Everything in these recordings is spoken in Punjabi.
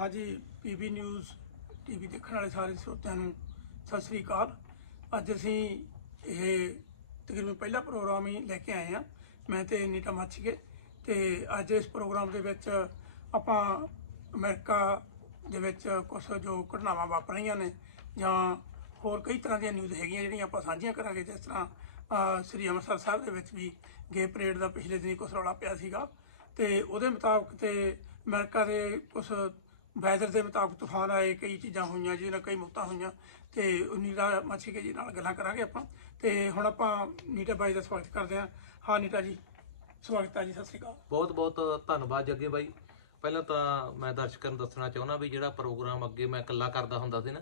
ਹਾਂਜੀ ਪੀਬੀ ਨਿਊਜ਼ ਟੀਵੀ ਦੇਖਣ ਵਾਲੇ ਸਾਰੇ ਸਰੋਤਿਆਂ ਨੂੰ ਸਤਿ ਸ੍ਰੀ ਅਕਾਲ। ਅੱਜ ਅਸੀਂ ਇਹ ਤਕਰੀਬਨ ਪਹਿਲਾ ਪ੍ਰੋਗਰਾਮ ਹੀ ਲੈ ਕੇ ਆਏ ਹਾਂ। ਮੈਂ ਤੇ ਨੀਟਾ ਮੱਛੀਕੇ ਤੇ ਅੱਜ ਇਸ ਪ੍ਰੋਗਰਾਮ ਦੇ ਵਿੱਚ ਆਪਾਂ ਅਮਰੀਕਾ ਦੇ ਵਿੱਚ ਕੁਝ ਜੋ ਘਟਨਾਵਾਂ ਵਾਪਰੀਆਂ ਨੇ ਜਾਂ ਹੋਰ ਕਈ ਤਰ੍ਹਾਂ ਦੀਆਂ ਨਿਊਜ਼ ਹੈਗੀਆਂ ਜਿਹੜੀਆਂ ਆਪਾਂ ਸਾਂਝੀਆਂ ਕਰਾਂਗੇ, ਜਿਸ ਤਰ੍ਹਾਂ ਸ੍ਰੀ ਅੰਮ੍ਰਿਤਸਰ ਸਾਹਿਬ ਦੇ ਵਿੱਚ ਵੀ ਗੇ ਪਰੇਡ ਦਾ ਪਿਛਲੇ ਦਿਨੀ ਕੁਛ ਰੌਲਾ ਪਿਆ ਸੀਗਾ ਤੇ ਉਹਦੇ ਮੁਤਾਬਕ ਤੇ ਅਮਰੀਕਾ ਦੇ ਕੁਝ ਵੈਦਰ ਦੇ ਮੁਤਾਬਕ ਤੂਫਾਨ ਆਏ, ਕਈ ਚੀਜ਼ਾਂ ਹੋਈਆਂ, ਜਿਹਦੇ ਨਾਲ ਕਈ ਮੌਤਾਂ ਹੋਈਆਂ ਤੇ ਉਹ ਨੀਟਾ ਮੱਛੀਕੇ ਜੀ ਨਾਲ ਗੱਲਾਂ ਕਰਾਂਗੇ ਆਪਾਂ। ਤੇ ਹੁਣ ਆਪਾਂ ਨੀਟਾ ਬਾਈ ਦਾ ਸਵਾਗਤ ਕਰਦੇ ਹਾਂ। ਹਾਂ ਨੀਟਾ ਜੀ, ਸਵਾਗਤ ਹੈ ਜੀ, ਸਤਿ ਸ੍ਰੀ ਅਕਾਲ। ਬਹੁਤ ਬਹੁਤ ਧੰਨਵਾਦ ਜੱਗੇ ਬਾਈ। ਪਹਿਲਾਂ ਤਾਂ ਮੈਂ ਦਰਸ਼ਕਾਂ ਨੂੰ ਦੱਸਣਾ ਚਾਹੁੰਦਾ ਵੀ ਜਿਹੜਾ ਪ੍ਰੋਗਰਾਮ ਅੱਗੇ ਮੈਂ ਇਕੱਲਾ ਕਰਦਾ ਹੁੰਦਾ ਸੀ ਨਾ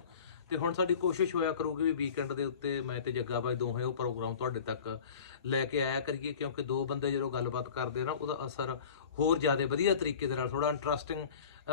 ਤੇ ਹੁਣ ਸਾਡੀ ਕੋਸ਼ਿਸ਼ ਹੋਇਆ ਕਰੂਗੀ ਵੀ ਵੀਕਐਂਡ ਦੇ ਉੱਤੇ ਮੈਂ ਤੇ ਜੱਗਾ ਬਾਈ ਦੋਹੇ ਉਹ ਪ੍ਰੋਗਰਾਮ ਤੁਹਾਡੇ ਤੱਕ ਲੈ ਕੇ ਆਇਆ ਕਰੀਏ, ਕਿਉਂਕਿ ਦੋ ਬੰਦੇ ਜਦੋਂ ਗੱਲਬਾਤ ਕਰਦੇ ਨਾ, ਉਹਦਾ ਅਸਰ ਹੋਰ ਜ਼ਿਆਦਾ ਵਧੀਆ ਤਰੀਕੇ ਦੇ ਨਾਲ ਥੋੜਾ ਇੰਟਰਸਟਿੰਗ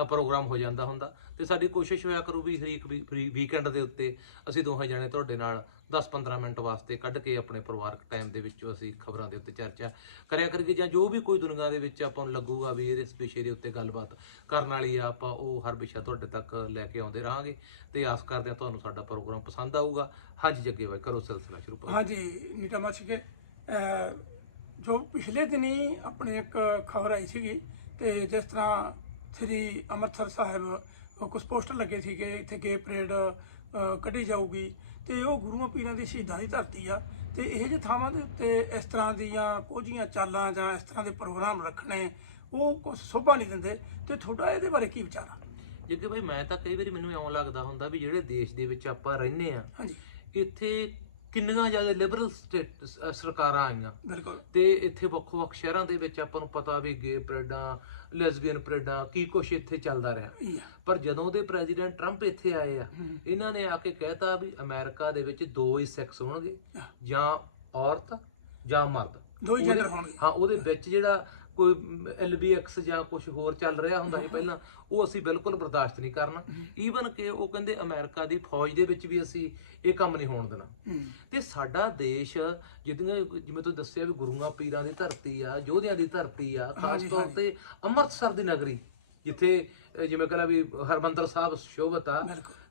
ਪ੍ਰੋਗਰਾਮ ਹੋ ਜਾਂਦਾ ਹੁੰਦਾ। ਤੇ ਸਾਡੀ ਕੋਸ਼ਿਸ਼ ਹੋਇਆ ਕਰੂ ਵੀ ਹਰੇਕ ਵੀਕਐਂਡ ਦੇ ਉੱਤੇ ਅਸੀਂ ਦੋਹੇ ਜਣੇ ਤੁਹਾਡੇ ਨਾਲ 10-15 ਮਿੰਟ ਵਾਸਤੇ ਕੱਢ ਕੇ ਆਪਣੇ ਪਰਿਵਾਰਕ ਟਾਈਮ ਦੇ ਵਿੱਚੋਂ ਅਸੀਂ ਖਬਰਾਂ ਦੇ ਉੱਤੇ ਚਰਚਾ ਕਰਿਆ ਕਰੀਏ ਜਾਂ ਜੋ ਵੀ ਕੋਈ ਦੁਨੀਆ ਦੇ ਵਿੱਚ ਆਪਾਂ ਨੂੰ ਲੱਗੂਗਾ ਵੀ ਇਹਦੇ ਵਿਸ਼ੇ ਦੇ ਉੱਤੇ ਗੱਲਬਾਤ ਕਰਨ ਵਾਲੀ ਆ, ਆਪਾਂ ਉਹ ਹਰ ਵਿਸ਼ਾ ਤੁਹਾਡੇ ਤੱਕ ਲੈ ਕੇ ਆਉਂਦੇ ਰਹਾਂਗੇ ਤੇ ਆਸ ਕਰਦੇ ਹਾਂ ਤੁਹਾਨੂੰ ਸਾਡਾ ਪ੍ਰੋਗਰਾਮ ਪਸੰਦ ਆਊਗਾ। ਹਾਂਜੀ ਜੱਗੇ ਬਾਈ, ਕਰੋ ਸਿਲਸਿਲਾ ਸ਼ੁਰੂ ਕਰੋ। ਹਾਂਜੀ ਨੀਟਾ ਮੱਛੀਕੇ ਜੋ ਪਿਛਲੇ ਦਿਨੀ ਆਪਣੇ ਇੱਕ ਖਬਰ ਆਈ ਸੀਗੀ ਤੇ ਜਿਸ ਤਰ੍ਹਾਂ ਸ੍ਰੀ ਅੰਮ੍ਰਿਤਸਰ ਸਾਹਿਬ ਕੁਝ ਪੋਸਟਰ ਲੱਗੇ ਸੀਗੇ, ਇੱਥੇ ਗੇ ਪਰੇਡ ਕੱਢੀ ਜਾਊਗੀ। ਤੇ ਉਹ ਗੁਰੂਆਂ ਪੀਰਾਂ ਦੀ ਸ਼ਹੀਦਾਂ ਦੀ ਧਰਤੀ ਆ। ਤੇ ਇਹ ਜਿਹੇ ਥਾਵਾਂ ਦੇ ਉੱਤੇ ਇਸ ਤਰ੍ਹਾਂ ਦੀਆਂ ਕੋਝੀਆਂ ਚਾਲਾਂ ਜਾਂ ਇਸ ਤਰ੍ਹਾਂ ਦੇ ਪ੍ਰੋਗਰਾਮ ਰੱਖਣੇ ਉਹ ਕੁਝ ਸੋਭਾ ਨਹੀਂ ਦਿੰਦੇ। ਤੇ ਤੁਹਾਡਾ ਇਹਦੇ ਬਾਰੇ ਕੀ ਵਿਚਾਰ ਆ? ਜੱਗੇ ਬਾਈ ਮੈਂ ਤਾਂ ਕਈ ਵਾਰੀ ਮੈਨੂੰ ਇਉਂ ਲੱਗਦਾ ਹੁੰਦਾ ਵੀ ਜਿਹੜੇ ਦੇਸ਼ ਦੇ ਵਿੱਚ ਆਪਾਂ ਰਹਿੰਦੇ ਆ ਹਾਂਜੀ। ਇੱਥੇ ਕਿੰਨੀਆਂ ਜ਼ਿਆਦਾ ਲਿਬਰਲ ਸਰਕਾਰਾਂ ਆਈਆਂ। ਬਿਲਕੁਲ। ਤੇ ਇੱਥੇ ਵੱਖੋ-ਵੱਖ ਸ਼ਹਿਰਾਂ ਦੇ ਵਿੱਚ ਆਪਾਂ ਨੂੰ ਪਤਾ ਵੀ ਗੇ ਪਰੇਡਾਂ ਲੈਸਬੀਅਨ ਪਰੇਡਾਂ ਕੀ ਕੁਛ ਇੱਥੇ ਚੱਲਦਾ ਰਿਹਾ। ਪਰ ਜਦੋਂ ਦੇ ਪ੍ਰੈਜ਼ੀਡੈਂਟ ਟਰੰਪ ਇੱਥੇ ਆਏ ਆ ਇਹਨਾਂ ਨੇ ਆ ਕੇ ਕਹਿਤਾ ਵੀ ਅਮਰੀਕਾ ਦੇ ਵਿੱਚ ਦੋ ਹੀ ਸੈਕਸ ਹੋਣਗੇ ਜਾਂ ਔਰਤ ਜਾਂ ਮਰਦ। ਦੋ ਹੀ ਉਹਦੇ- ਹੋਣਗੇ। ਹਾਂ ਉਹਦੇ ਵਿੱਚ ਜਿਹੜਾ ਕੋਈ ਐਲਬੀਐਕਸ ਜਾਂ ਕੁਝ ਹੋਰ ਚੱਲ ਰਿਹਾ ਹੁੰਦਾ ਸੀ ਪਹਿਲਾਂ ਉਹ ਅਸੀਂ ਬਿਲਕੁਲ ਬਰਦਾਸ਼ਤ ਨਹੀਂ ਕਰਨਾ। ਈਵਨ ਕਿ ਉਹ ਕਹਿੰਦੇ ਅਮਰੀਕਾ ਦੀ ਫੌਜ ਦੇ ਵਿੱਚ ਵੀ ਅਸੀਂ ਇਹ ਕੰਮ ਨਹੀਂ ਹੋਣ ਦੇਣਾ। ਤੇ ਸਾਡਾ ਦੇਸ਼ ਜਿਹਦੀਆਂ ਜਿਵੇਂ ਤੁਸੀਂ ਦੱਸਿਆ ਵੀ ਗੁਰੂਆਂ ਪੀਰਾਂ ਦੀ ਧਰਤੀ ਆ ਯੋਧਿਆਂ ਦੀ ਧਰਤੀ ਆ ਖਾਸ ਤੌਰ। ਤੇ ਅੰਮ੍ਰਿਤਸਰ ਦੀ ਨਗਰੀ ਜਿੱਥੇ ਜਿਵੇਂ ਕਹਿੰਦਾ ਵੀ ਹਰਮੰਦਰ ਸਾਹਿਬ ਸ਼ੋਭਤ ਆ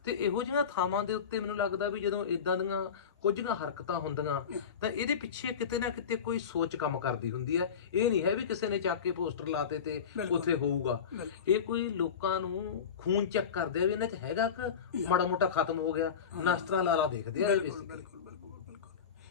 ਤੇ ਇਹੋ ਜਿਹੀਆਂ ਥਾਵਾਂ ਦੇ ਉੱਤੇ ਮੈਨੂੰ ਲੱਗਦਾ ਵੀ ਜਦੋਂ ਇਦਾਂ ਦੀਆਂ ਕੁਝੀਆਂ ਹਰਕਤਾਂ ਹੁੰਦੀਆਂ ਤਾਂ ਇਹਦੇ ਪਿੱਛੇ ਕਿਤੇ ਨਾ ਕਿਤੇ ਕੋਈ ਸੋਚ ਕੰਮ ਕਰਦੀ ਹੁੰਦੀ ਹੈ। ਇਹ ਨਹੀਂ ਹੈ ਵੀ ਕਿਸੇ ਨੇ ਚੱਕ ਕੇ ਪੋਸਟਰ ਲਾਤੇ ਤੇ। ਉੱਥੇ ਹੋਊਗਾ। ਇਹ ਕੋਈ ਲੋਕਾਂ ਨੂੰ ਖੂਨ ਚੈੱਕ ਕਰਦੇ ਆ ਵੀ ਇਹਨਾਂ 'ਚ ਹੈਗਾ ਕਿ? ਮਾੜਾ ਮੋਟਾ ਖਤਮ ਹੋ ਗਿਆ। ਨਸਤਰਾ ਲਾਲਾ ਦੇਖਦੇ ਆ ਬਿਲਕੁਲ। ਬਿਲਕੁਲ ਬਿਲਕੁਲ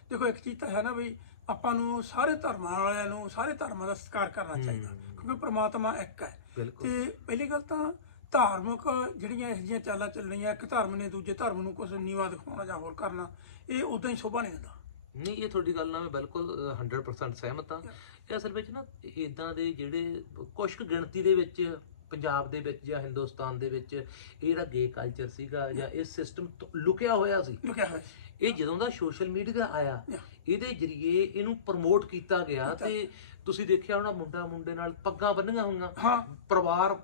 ਦੇਖੋ ਇੱਕ ਚੀਜ਼ ਤਾਂ ਹੈ ਨਾ ਵੀ ਆਪਾਂ ਨੂੰ ਸਾਰੇ ਧਰਮਾਂ ਵਾਲਿਆਂ ਨੂੰ ਸਾਰੇ ਧਰਮਾਂ ਦਾ ਸਤਿਕਾਰ ਕਰਨਾ ਚਾਹੀਦਾ ਕਿਉਂਕਿ ਪ੍ਰਮਾਤਮਾ ਇੱਕ ਹੈ। ਤੇ ਪਹਿਲੀ ਗੱਲ ਤਾਂ ਧਾਰਮਿਕ ਜਿਹੜੀਆਂ ਇਹੋ ਜਿਹੀਆਂ ਚਾਲਾਂ ਚੱਲਣੀਆਂ ਇੱਕ ਧਰਮ ਨੇ ਦੂਜੇ ਧਰਮ ਨੂੰ ਕੁਝ ਨੀਵਾ ਦਿਖਾਉਣਾ ਜਾਂ ਹੋਰ ਕਰਨਾ ਇਹ ਉਦਾਂ ਹੀ ਸ਼ੋਭਾ ਨਹੀਂ ਦਿੰਦਾ। ਨਹੀਂ ਇਹ ਤੁਹਾਡੀ ਗੱਲ ਨਾਲ ਮੈਂ ਬਿਲਕੁਲ ਅ, 100% ਸਹਿਮਤ ਹਾਂ। ਇਹ ਅਸਲ ਵਿੱਚ ਨਾ ਇਦਾਂ ਦੇ ਜਿਹੜੇ ਕੁਝ ਗਿਣਤੀ ਦੇ ਵਿੱਚ ਪੰਜਾਬ ਦੇ ਵਿੱਚ ਜਾਂ ਹਿੰਦੁਸਤਾਨ ਦੇ ਵਿੱਚ ਇਹ ਜਿਹੜਾ ਗੇ ਕਲਚਰ ਸੀਗਾ ਜਾਂ ਇਹ ਸਿਸਟਮ ਲੁਕਿਆ ਹੋਇਆ ਸੀ। ਲੁਕਿਆ ਹੋਇਆ ਇਹ ਜਦੋਂ ਦਾ ਸੋਸ਼ਲ ਮੀਡੀਆ ਆਇਆ. ਇਹਦੇ ਜਰੀਏ ਇਹਨੂੰ ਪ੍ਰਮੋਟ ਕੀਤਾ ਗਿਆ ਤੇ ਤੁਸੀਂ ਦੇਖਿਆ ਹੋਣਾ ਮੁੰਡਾ ਮੁੰਡੇ ਨਾਲ ਪੱਗਾਂ ਬੰਨੀਆਂ ਹੋਈਆਂ। ਪਰਿਵਾਰ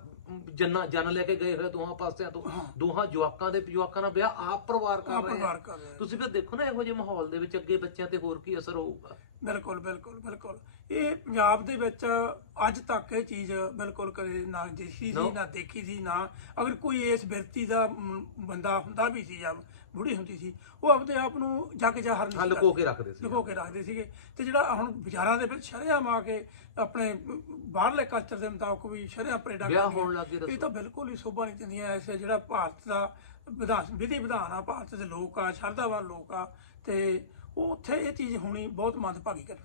ਜੰਨਾ ਜਨ ਲੈ ਕੇ ਗਏ ਹੋਏ ਦੋਹਾਂ ਪਾਸਿਆਂ ਤੋਂ। ਦੋਹਾਂ ਜਵਾਕਾਂ ਦੇ ਜਵਾਕਾਂ ਨਾਲ ਵਿਆਹ ਆਪ ਪਰਿਵਾਰ ਕਰ ਰਹੇ ਆ। ਪਰਿਵਾਰ ਕਰ ਰਿਹਾ ਤੁਸੀਂ ਫਿਰ ਦੇਖੋ ਨਾ ਇਹੋ ਜਿਹੇ ਮਾਹੌਲ ਦੇ ਵਿੱਚ ਅੱਗੇ ਬੱਚਿਆਂ ਤੇ ਹੋਰ ਕੀ ਅਸਰ ਹੋਊਗਾ। ਬਿਲਕੁਲ ਬਿਲਕੁਲ ਬਿਲਕੁਲ। ਇਹ ਪੰਜਾਬ ਦੇ ਵਿੱਚ ਅੱਜ ਤੱਕ ਇਹ ਚੀਜ਼ ਬਿਲਕੁਲ ਕਦੇ ਨਾ ਦੇਖੀ ਸੀ. ਨਾ ਦੇਖੀ ਸੀ ਨਾ। ਅਗਰ ਕੋਈ ਇਸ ਬਿਰਤੀ ਦਾ ਮ, ਬੰਦਾ ਹੁੰਦਾ ਵੀ ਸੀ ਜਾਂ ਬੁੜੀ ਹੁੰਦੀ ਸੀ ਉਹ ਆਪਣੇ ਆਪ ਨੂੰ ਜੱਗ ਜਾਹਰ ਨਹੀਂ ਹਾਂ ਸੀ ਲੁਕੋ ਕੇ ਰੱਖਦੇ ਸੀ। ਲੁਕੋ ਕੇ ਰੱਖਦੇ ਸੀਗੇ। ਤੇ ਜਿਹੜਾ ਹੁਣ ਬਾਜ਼ਾਰਾਂ ਦੇ ਵਿੱਚ ਸ਼ਰੇਆਮ ਆ ਕੇ ਆਪਣੇ ਬਾਹਰਲੇ ਕਲਚਰ ਦੇ ਮੁਤਾਬਕ ਵੀ ਸ਼ਰੇਆਮ ਪਰੇਡਾਂ ਵਿਆਹ ਕਰਦੀਆਂ। ਹੋਣ ਲੱਗ ਗਏ ਇਹ। ਤਾਂ ਬਿਲਕੁਲ ਹੀ ਸ਼ੋਭਾ ਨਹੀਂ ਦਿੰਦੀਆਂ ਐਸੇ ਜਿਹੜਾ ਭਾਰਤ ਦਾ ਵਿਧਾਨ ਵਿਧੀ ਵਿਧਾਨ ਆ ਭਾਰਤ ਦੇ ਲੋਕ ਆ ਸ਼ਰਧਾਵਾਨ ਲੋਕ ਆ ਤੇ ਉਹ ਉੱਥੇ ਇਹ ਚੀਜ਼ ਹੋਣੀ ਬਹੁਤ ਮੰਦਭਾਗੀ ਹੈ।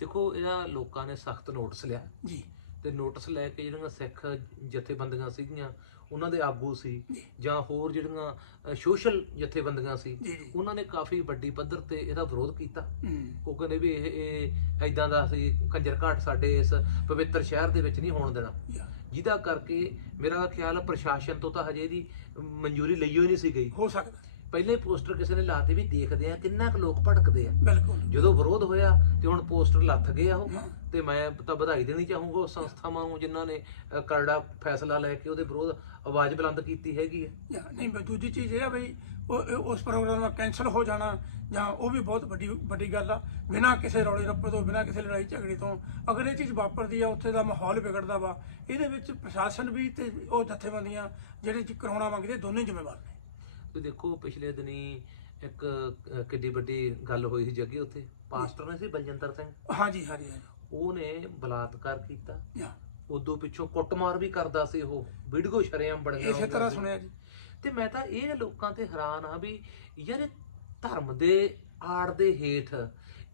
ਦੇਖੋ ਇਹਦਾ ਲੋਕਾਂ ਨੇ ਸਖਤ ਨੋਟਿਸ ਲਿਆ। ਜੀ। ਤੇ ਨੋਟਿਸ ਲੈ ਕੇ ਜਿਹੜੀਆਂ ਸਿੱਖ ਜਥੇਬੰਦੀਆਂ ਸੀਗੀਆਂ ਉਹਨਾਂ ਦੇ ਆਗੂ ਸੀ ਜੀ। ਹੋਰ ਜਿਹੜੀਆਂ ਸੋਸ਼ਲ ਜਥੇਬੰਦੀਆਂ ਸੀ ਉਹਨਾਂ ਨੇ ਕਾਫੀ ਵੱਡੀ ਪੱਧਰ ਤੇ ਇਹਦਾ ਵਿਰੋਧ ਕੀਤਾ। ਉਹ ਕਹਿੰਦੇ ਵੀ ਇਹ ਇਹ ਐਦਾਂ ਦਾ ਅਸੀਂ ਕੰਜਰ ਘਾਟ ਸਾਡੇ ਇਸ ਪਵਿੱਤਰ ਸ਼ਹਿਰ ਦੇ ਵਿੱਚ ਨਹੀਂ ਹੋਣ ਦੇਣਾ। ਜਿਹਦਾ ਕਰਕੇ ਮੇਰਾ ਖਿਆਲ ਪ੍ਰਸ਼ਾਸਨ ਤੋਂ ਤਾਂ ਹਜੇ ਇਹਦੀ ਮਨਜ਼ੂਰੀ ਲਈ ਹੋਈ ਨਹੀਂ ਸੀ ਗਈ। ਹੋ ਸਕਦਾ। ਪਹਿਲੇ ਪੋਸਟਰ ਕਿਸੇ ਨੇ ਲਾਤੇ ਵੀ ਦੇਖਦੇ ਆ ਕਿੰਨਾ ਕੁ ਲੋਕ ਭਟਕਦੇ ਆ। ਬਿਲਕੁਲ। ਜਦੋਂ ਵਿਰੋਧ ਹੋਇਆ ਤੇ ਹੁਣ ਪੋਸਟਰ ਲੱਥ ਗਏ ਆ ਉਹ। ਤੇ ਮੈਂ ਤਾਂ ਵਧਾਈ ਦੇਣੀ ਚਾਹੂੰਗਾ ਉਸ ਸੰਸਥਾਵਾਂ ਨੂੰ ਜਿਨ੍ਹਾਂ ਨੇ ਕਰੜਾ ਫੈਸਲਾ ਲੈ ਕੇ ਉਹਦੇ ਵਿਰੋਧ ਆਵਾਜ਼ ਬੁਲੰਦ ਕੀਤੀ ਹੈਗੀ ਹੈ ਨਹੀਂ ਮੈਂ ਦੂਜੀ ਚੀਜ਼ ਇਹ ਆ ਬਈ ਉਹ ਉਸ ਪ੍ਰੋਗਰਾਮ ਦਾ ਕੈਨਸਲ ਹੋ ਜਾਣਾ ਜਾਂ ਉਹ ਵੀ ਬਹੁਤ ਵੱਡੀ ਵੱਡੀ ਗੱਲ ਆ। ਬਿਨਾਂ ਕਿਸੇ ਰੌਲੇ ਰੱਪੇ ਤੋਂ ਬਿਨਾਂ ਕਿਸੇ ਲੜਾਈ ਝਗੜੇ ਤੋਂ ਅਗਰ ਇਹ ਚੀਜ਼ ਵਾਪਰਦੀ ਆ ਉੱਥੇ ਦਾ ਮਾਹੌਲ ਵਿਗੜਦਾ ਵਾ। ਇਹਦੇ ਵਿੱਚ ਪ੍ਰਸ਼ਾਸਨ ਵੀ ਤੇ ਉਹ ਜਥੇਬੰਦੀਆਂ ਜਿਹੜੇ ਕਰਾਉਣਾ ਮੰਗਦੇ ਦੋਨੇ ਜ਼ਿੰਮੇਵਾਰ ਨੇ। ਤੁਸੀਂ ਦੇਖੋ ਪਿਛਲੇ ਦਿਨੀ ਇੱਕ ਕਿੱਡੀ ਵੱਡੀ ਗੱਲ ਹੋਈ ਸੀ ਜੱਗੇ ਉੱਥੇ। ਪਾਸਟਰ ਨੇ ਸੀ ਬਲਜਿੰਦਰ ਸਿੰਘ? ਹਾਂਜੀ ਹਾਂਜੀ ਹਾਂਜੀ। ਉਹਨੇ ਬਲਾਤਕਾਰ ਕੀਤਾ। ਉਦੋਂ ਪਿੱਛੋਂ ਕੁੱਟਮਾਰ ਵੀ ਕਰਦਾ ਸੀ ਉਹ। ਵੀਡੀਓ ਸ਼ਰੇਆਮ ਬਣੀਆਂ ਇਸੇ ਤਰ੍ਹਾਂ। ਸੁਣਿਆ ਜੀ। ਤੇ ਮੈਂ ਤਾਂ ਇਹ ਲੋਕਾਂ ਤੇ ਹੈਰਾਨ ਆ ਵੀ ਯਾਰ ਇਹ ਧਰਮ ਦੇ ਆੜ ਦੇ ਹੇਠ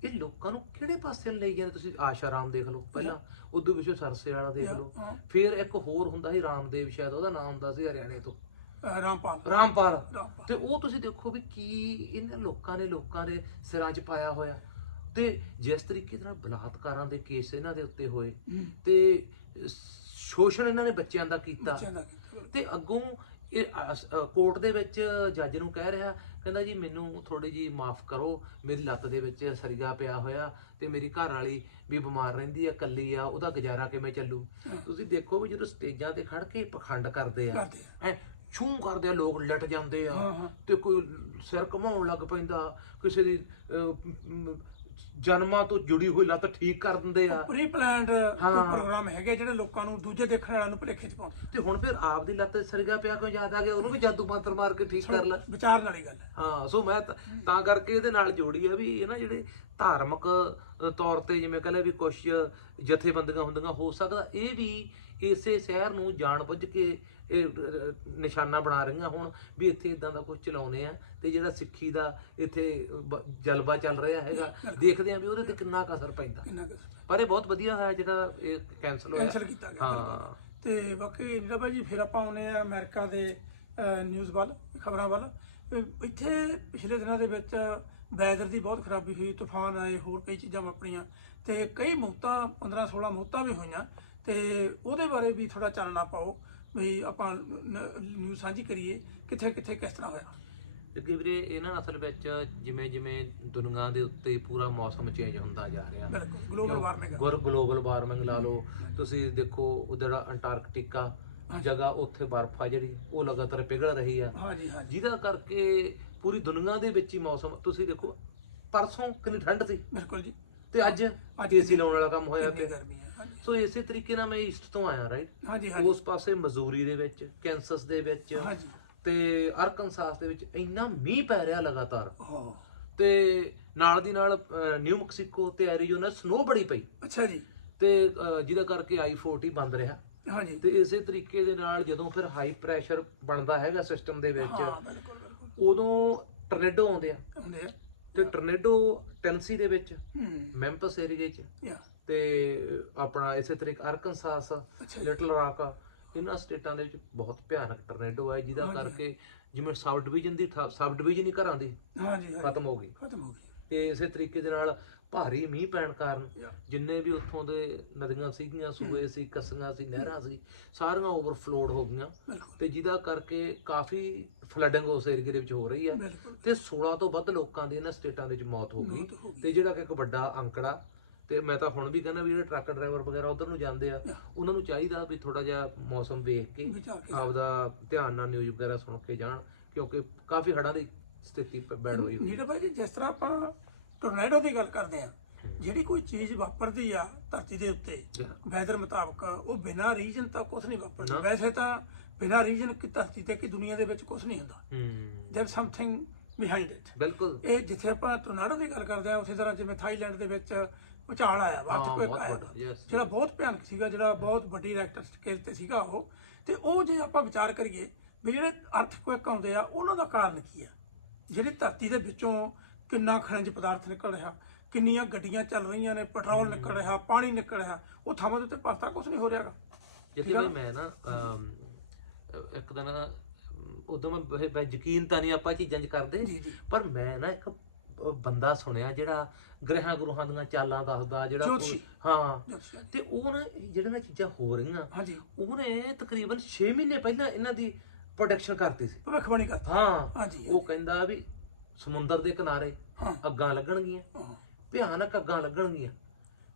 ਇਹ ਲੋਕਾਂ ਨੂੰ ਕਿਹੜੇ ਪਾਸੇ ਲਈ ਜਾਂਦੇ? ਤੁਸੀਂ ਆਸ਼ਾਰਾਮ ਦੇਖ ਲਓ ਪਹਿਲਾਂ। ਉਦੋਂ ਪਿੱਛੋਂ ਸਰਸੇ ਵਾਲਾ ਦੇਖ ਲਓ। ਹਾਂ। ਫਿਰ ਇੱਕ ਹੋਰ ਹੁੰਦਾ ਸੀ ਰਾਮਦੇਵ ਸ਼ਾਇਦ ਉਹਦਾ ਨਾਮ ਹੁੰਦਾ ਸੀ ਹਰਿਆਣੇ ਤੋਂ। ਰਾਮਪਾਲ। ਰਾਮਪਾਲ। ਰਾਮਪਾਲ। ਤੇ ਉਹ ਤੁਸੀਂ ਦੇਖੋ ਵੀ ਕੀ ਇਹਨਾਂ ਲੋਕਾਂ ਨੇ ਲੋਕਾਂ ਦੇ ਸਿਰਾਂ 'ਚ ਪਾਇਆ ਹੋਇਆ। ਤੇ ਜਿਸ ਤਰੀਕੇ ਦੇ ਨਾਲ ਬਲਾਤਕਾਰਾਂ ਦੇ ਕੇਸ ਇਹਨਾਂ ਦੇ ਉੱਤੇ ਹੋਏ। ਤੇ ਸ਼ੋਸ਼ਣ ਇਹਨਾਂ ਨੇ ਬੱਚਿਆਂ ਦਾ ਕੀਤਾ। ਬੱਚਿਆਂ ਦਾ ਕੀਤਾ ਤੇ ਅੱਗੋਂ ਇਹ ਅਸ- ਅ, ਕੋਰਟ ਦੇ ਵਿੱਚ ਜੱਜ ਨੂੰ ਕਹਿ ਰਿਹਾ ਕਹਿੰਦਾ ਜੀ ਮੈਨੂੰ ਥੋੜੀ ਜੀ ਮਾਫ ਕਰੋ ਮੇਰੀ ਲੱਤ ਦੇ ਵਿੱਚ ਸਰੀਆ ਪਿਆ ਹੋਇਆ ਤੇ ਮੇਰੀ ਘਰ ਵਾਲੀ ਵੀ ਬਿਮਾਰ ਰਹਿੰਦੀ ਆ ਕੱਲੀ ਆ ਉਹਦਾ ਗੁਜ਼ਾਰਾ ਕਿਵੇਂ ਚੱਲੂ? ਤੁਸੀਂ ਦੇਖੋ ਵੀ ਜਦੋਂ ਸਟੇਜਾਂ ਤੇ ਖੜ ਕੇ ਪਖੰਡ ਕਰਦੇ ਆ ਕਰਦੇ ਆ। ਐ ਛੂ ਕਰਦੇ ਆ ਲੋਕ ਲਟ ਜਾਂਦੇ ਆ। ਤੇ ਕੋਈ ਸਿਰ ਘਮਾਉਣ ਲੱਗ ਪੈਂਦਾ ਕਿਸੇ ਦੀ ਜਨਮਾਂ ਤੋਂ ਜੁੜੀ ਹੋਈ ਲੱਤ ਠੀਕ ਕਰ ਦਿੰਦੇ ਆ। ਪ੍ਰੀ ਪਲਾਨਡ ਹਾਂ। ਪ੍ਰੋਗਰਾਮ ਹੈਗੇ ਜਿਹੜੇ ਲੋਕਾਂ ਨੂੰ ਦੂਜੇ ਦੇਖਣ ਵਾਲਿਆਂ ਨੂੰ ਭੁਲੇਖੇ ਚ ਪਾਉਂਦੇ ਤੇ ਹੁਣ ਫਿਰ ਆਪ ਦੀ ਲੱਤ ਤੇ ਸਰੀਆ ਪਿਆ ਕਿਉਂ ਯਾਦ ਆ ਗਿਆ? ਉਹਨੂੰ ਵੀ ਜਾਦੂ ਮੰਤਰ ਮਾਰ ਕੇ ਠੀਕ ਕਰ ਲੈ। ਵਿਚਾਰਨ ਵਾਲੀ ਗੱਲ ਹੈ ਹਾਂ ਸੋ ਮੈਂ ਤਾਂ- ਤਾਂ ਕਰਕੇ ਇਹਦੇ ਨਾਲ ਜੋੜੀ ਆ ਵੀ ਇਹ ਨਾ ਜਿਹੜੇ ਧਾਰਮਿਕ ਅ, ਤੌਰ ਤੇ ਜਿਵੇਂ ਕਹਿੰਦੇ ਵੀ ਕੁਝ ਜਥੇਬੰਦੀਆਂ ਹੁੰਦੀਆਂ ਹੋ ਸਕਦਾ ਇਹ ਵੀ ਇਸੇ ਸ਼ਹਿਰ ਨੂੰ ਜਾਣਬੁੱਝ ਕੇ ਇਹ ਅ, ਨਿਸ਼ਾਨਾ ਬਣਾ ਰਹੀਆਂ ਹੁਣ ਵੀ ਇੱਥੇ ਇਦਾਂ ਦਾ ਕੁਝ ਚਲਾਉਨੇ ਆ ਤੇ ਜਿਹੜਾ ਸਿੱਖੀ ਦਾ ਇੱਥੇ ਬ- ਜਲਵਾ ਚੱਲ ਰਿਹਾ ਹੈਗਾ। ਦੇਖਦੇ ਆ ਵੀ ਉਹਦੇ ਤੇ ਕਿੰਨਾ ਕੁ ਅਸਰ ਪੈਂਦਾ। ਕਿੰਨਾ ਕੁ ਪਰ ਇਹ ਬਹੁਤ ਵਧੀਆ ਹੋਇਆ ਜਿਹੜਾ ਇਹ ਕੈਨਸਲ ਹੋਇਆ। ਕੈਂਸਲ ਕੀਤਾ ਗਿਆ ਹਾਂ। ਤੇ ਬਾਕੀ ਨੀਰਾ ਭਾਈ ਜੀ ਫਿਰ ਆਪਾਂ ਆਉਨੇ ਆ ਅਮਰੀਕਾ ਦੇ ਨਿਊਜ਼ ਵੱਲ ਖਬਰਾਂ ਵੱਲ। ਇੱਥੇ ਪਿਛਲੇ ਦਿਨਾਂ ਦੇ ਵਿੱਚ ਵੈਦਰ ਦੀ ਬਹੁਤ ਖਰਾਬੀ ਹੋਈ ਤੂਫਾਨ ਆਏ ਹੋਰ ਕਈ ਚੀਜ਼ਾਂ ਵਾਪਰੀਆਂ। ਤੇ ਕਈ ਮੌਤਾਂ 15 16 ਮੌਤਾਂ ਵੀ ਹੋਈਆਂ। ਤੇ ਉਹਦੇ ਬਾਰੇ ਵੀ ਥੋੜਾ ਚਾਨਣਾ ਪਾਓ ਵੀ ਆਪਾਂ ਨਿਊਜ਼ ਸਾਂਝੀ ਕਰੀਏ ਕਿੱਥੇ ਕਿੱਥੇ ਕਿਸ ਤਰ੍ਹਾਂ ਹੋਇਆ। ਕਿਉਂਕਿ ਵੀਰੇ ਇਹ ਨਾ ਅਸਲ ਵਿੱਚ ਜਿਵੇਂ ਜਿਵੇਂ ਦੁਨੀਆ ਦੇ ਉੱਤੇ ਪੂਰਾ ਮੌਸਮ ਚੇਂਜ ਹੁੰਦਾ ਜਾ ਰਿਹਾ। ਗਲੋਬਲ ਵਾਰਮਿੰਗ ਗੁਰ ਗਲੋਬਲ ਵਾਰਮਿੰਗ ਲਾ ਲਓ। ਤੁਸੀਂ ਦੇਖੋ ਉਹ ਜਿਹੜਾ ਅੰਟਾਰਕਟਿਕਾ ਜਗ੍ਹਾ ਉੱਥੇ ਬਰਫ਼ ਆ ਜਿਹੜੀ ਉਹ ਲਗਾਤਾਰ ਪਿਘਲ ਰਹੀ ਆ। ਜਿਹਦਾ ਕਰਕੇ ਪੂਰੀ ਦੁਨੀਆ ਦੇ ਵਿੱਚ ਹੀ ਮੌਸਮ ਤੁਸੀਂ ਦੇਖੋ ਪਰਸੋਂ ਕਿੰਨੀ ਠੰਡ ਸੀ। ਬਿਲਕੁਲ ਜੀ। ਤੇ ਅੱਜ ਏਸੀ ਲਾਉਣ ਵਾਲਾ ਕੰਮ ਹੋਇਆ ਪਿਆ। ਗਰਮੀ ਹੈ ਹਾਂਜੀ। ਸੋ ਇਸੇ ਤਰੀਕੇ ਨਾਲ ਮੈਂ ਈਸਟ ਤੋਂ ਆਇਆ ਰਾਈਟ ਹਾਂਜੀ ਹਾਂਜੀ। ਉਸ ਪਾਸੇ ਮਜ਼ੂਰੀ ਦੇ ਵਿੱਚ ਕੈਂਸਸ ਦੇ ਵਿੱਚ ਹਾਂਜੀ। ਤੇ ਅਰਕਨਸਾਸ ਦੇ ਵਿੱਚ ਇੰਨਾ ਮੀਂਹ ਪੈ ਰਿਹਾ ਲਗਾਤਾਰ। ਤੇ ਨਾਲ ਦੀ ਨਾਲ ਨਿਊ ਮੈਕਸੀਕੋ ਤੇ ਐਰੀਜ਼ੋਨਾ ਸਨੋ ਬੜੀ ਪਈ। ਅੱਛਾ ਜੀ। ਤੇ ਜਿਹਦਾ ਕਰਕੇ i40 ਬੰਦ ਰਿਹਾ। ਹਾਂਜੀ ਤੇ ਇਸੇ ਤਰੀਕੇ ਦੇ ਨਾਲ ਜਦੋਂ ਫਿਰ ਹਾਈ ਪ੍ਰੈਸ਼ਰ ਬਣਦਾ ਹੈਗਾ ਸਿਸਟਮ ਦੇ ਵਿੱਚ ਹਾਂ ਬਿਲਕੁਲ ਬਿਲਕੁਲ। ਉਦੋਂ ਟਰਨੇਡੋ ਆਉਂਦੇ ਆ। ਹੁੰਦੇ ਆ। ਤੇ ਟਰਨੇਡੋ ਟੈਨਸੀ ਦੇ ਵਿੱਚ ਮੈਂਪਸ ਏਰੀਏ 'ਚ ਤੇ ਆਪਣਾ ਇਸੇ ਤਰੀਕੇ ਅਰਕਨਸਾਸ। ਲਿਟਲ ਰਾਕ ਇਹਨਾਂ ਸਟੇਟਾਂ ਦੇ ਵਿੱਚ ਬਹੁਤ ਭਿਆਨਕ ਟਰਨੇਡੋ ਹੈ ਜਿਹਦਾ ਹਾਂਜੀ। ਕਰਕੇ ਜਿਵੇਂ ਸਬ ਡਿਵੀਜ਼ਨ ਦੀ ਸਬ ਡਿਵੀਜ਼ਨ ਹੀ ਘਰਾਂ ਦੀ ਹਾਂਜੀ ਹਾਂਜੀ। ਖਤਮ ਹੋ ਗਈ। ਖਤਮ ਹੋ ਗਈ। ਤੇ ਇਸੇ ਤਰੀਕੇ ਦੇ ਨਾਲ ਭਾਰੀ ਮੀਂਹ ਪੈਣ ਕਾਰਨ Yeah. ਜਿੰਨੇ ਵੀ ਉੱਥੋਂ ਦੇ ਨਦੀਆਂ ਸੀਗੀਆਂ ਸੂਏ ਸੀ ਕਸੀਆਂ ਸੀ ਨਹਿਰਾਂ ਸੀ ਸਾਰੀਆਂ ਓਵਰਫਲੋਡ ਹੋ ਗਈਆਂ। ਬਿਲਕੁਲ। ਤੇ ਜਿਹਦਾ ਕਰਕੇ ਕਾਫੀ ਫਲੱਡਿੰਗ ਉਸ ਏਰੀਏ ਦੇ ਵਿੱਚ ਹੋ ਰਹੀ ਹੈ। ਬਿਲਕੁਲ। ਤੇ 16 ਤੋਂ ਵੱਧ ਲੋਕਾਂ ਦੀ ਇਹਨਾਂ ਸਟੇਟਾਂ ਦੇ ਵਿੱਚ ਮੌਤ ਹੋ ਗਈ। ਮੌਤ ਹੋ ਗਈ। ਤੇ ਜਿਹੜਾ ਕਿ ਇੱਕ ਵੱਡਾ ਅੰਕੜਾ ਤੇ ਮੈਂ ਤਾਂ ਹੁਣ ਵੀ ਕਹਿੰਦਾ ਵੀ ਜਿਹੜੇ ਟਰੱਕ ਡਰਾਈਵਰ ਵਗੈਰਾ ਉਧਰ ਨੂੰ ਜਾਂਦੇ ਆ. ਉਹਨਾਂ ਨੂੰ ਚਾਹੀਦਾ ਵੀ ਥੋੜਾ ਜਿਹਾ ਮੌਸਮ ਵੇਖ ਕੇ ਆਪਦਾ ਧਿਆਨ ਨਾਲ ਨਿਊਜ਼ ਵਗੈਰਾ ਸੁਣ ਕੇ ਜਾਣ ਕਿਉਂਕਿ ਕਾਫੀ ਹੜ੍ਹਾਂ ਦੀ ਸਥਿਤੀ ਬੈਡ ਹੋਈ ਹੋਈ ਨੀਟਾ ਭਾਈ ਜੀ ਜਿਸ ਤਰ੍ਹਾਂ ਆਪਾਂ ਟੋਰਨੇਡੋ ਦੀ ਗੱਲ ਕਰਦੇ ਆ ਜਿਹੜੀ ਕੋਈ ਚੀਜ਼ ਵਾਪਰਦੀ ਆ ਧਰਤੀ ਦੇ ਉੱਤੇ. ਵੈਦਰ ਮੁਤਾਬਕ ਉਹ ਬਿਨਾਂ ਰੀਜਨ ਤਾਂ ਕੁਝ ਨਹੀਂ ਵਾਪਰਦਾ। ਵੈਸੇ ਤਾਂ ਬਿਨਾਂ ਰੀਜਨ ਕਿ ਧਰਤੀ ਤੇ ਕਿ ਦੁਨੀਆ ਦੇ ਵਿੱਚ ਕੁਝ ਨਹੀਂ ਹੁੰਦਾ। ਦੇਰ ਸਮਥਿੰਗ ਬਿਹਾਈਂਡ ਇਟ ਬਿਲਕੁਲ। ਇਹ ਜਿੱਥੇ ਆਪਾਂ ਟੋਰਨਾਡੋ ਦੀ ਗੱਲ ਕਰਦੇ ਆ ਉਸੇ ਤਰ੍ਹਾਂ ਜਿਵੇਂ ਥਾਈਲੈਂਡ ਦੇ ਵਿੱਚ ਭੂਚਾਲ ਆਇਆ ਹਾਂ, ਕੋਈ ਬਹੁਤ ਆਇਆ ਵੱਡਾ, yes, ਜਿਹੜਾ ਬਹੁਤ ਭਿਆਨਕ ਸੀਗਾ ਜਿਹੜਾ ਬਹੁਤ ਵੱਡੀ ਰੈਕਟਰ ਸਕੇਲ ਤੇ ਸੀਗਾ ਉਹ ਤੇ ਉਹ ਜੇ ਆਪਾਂ ਵਿਚਾਰ ਕਰੀਏ ਵੀ ਜਿਹੜੇ ਅਰਥਕੁਇਕ ਆਉਂਦੇ ਆ ਉਹਨਾਂ ਦਾ ਕਾਰਨ ਕੀ ਆ? ਜਿਹੜੀ ਧਰਤੀ ਦੇ ਵਿੱਚੋਂ ਕਿੰਨਾ ਖਣਿਜ ਪਦਾਰਥ ਨਿਕਲ ਰਿਹਾ ਕਿੰਨੀਆਂ ਗੱਡੀਆਂ ਚੱਲ ਰਹੀਆਂ ਨੇ ਪੈਟਰੋਲ ਨਿਕਲ ਰਿਹਾ ਪਾਣੀ ਨਿਕਲ ਰਿਹਾ ਉਹ ਥਾਵਾਂ ਦੇ ਉੱਤੇ ਪਰਤਾ ਕੁਝ ਨਹੀਂ ਹੋ ਰਿਹਾਗਾ। ਜਿੱਥੇ ਬਈ ਮੈਂ ਨਾ ਅਮ, ਇੱਕ ਦਿਨ ਉਦੋਂ ਮੈਂ ਵੈਸੇ ਯਕੀਨ ਤਾਂ ਨਹੀਂ ਆਪਾਂ ਚੀਜ਼ਾਂ 'ਚ ਕਰਦੇ ਜੀ, ਜੀ। ਪਰ ਮੈਂ ਨਾ ਇੱਕ ਬੰਦਾ ਸੁਣਿਆ ਜਿਹੜਾ ਗ੍ਰਹਿਾਂ ਗਰੂਹਾਂ ਦੀਆਂ ਚਾਲਾਂ ਦੱਸਦਾ ਜਿਹੜਾ ਕੋਈ-। ਹਾਂ। ਤੇ ਉਹ ਨਾ ਚੀਜ਼ਾਂ ਹੋ ਰਹੀਆਂ ਹਾਂਜੀ। ਉਹਨੇ ਤਕਰੀਬਨ 6 ਮਹੀਨੇ ਪਹਿਲਾਂ ਇਹਨਾਂ ਦੀ ਪ੍ਰੋਡਕਸ਼ਨ ਕਰਤੀ ਸੀ। ਭਵਿੱਖਬਾਣੀ ਕਰਤਾ। ਹਾਂ। ਹਾਂਜੀ ਉਹ ਕਹਿੰਦਾ ਵੀ ਸਮੁੰਦਰ ਦੇ ਕਿਨਾਰੇ ਹਾਂ। ਅੱਗਾਂ ਲੱਗਣਗੀਆਂ। ਹਾਂ। ਭਿਆਨਕ ਅੱਗਾਂ ਲੱਗਣਗੀਆਂ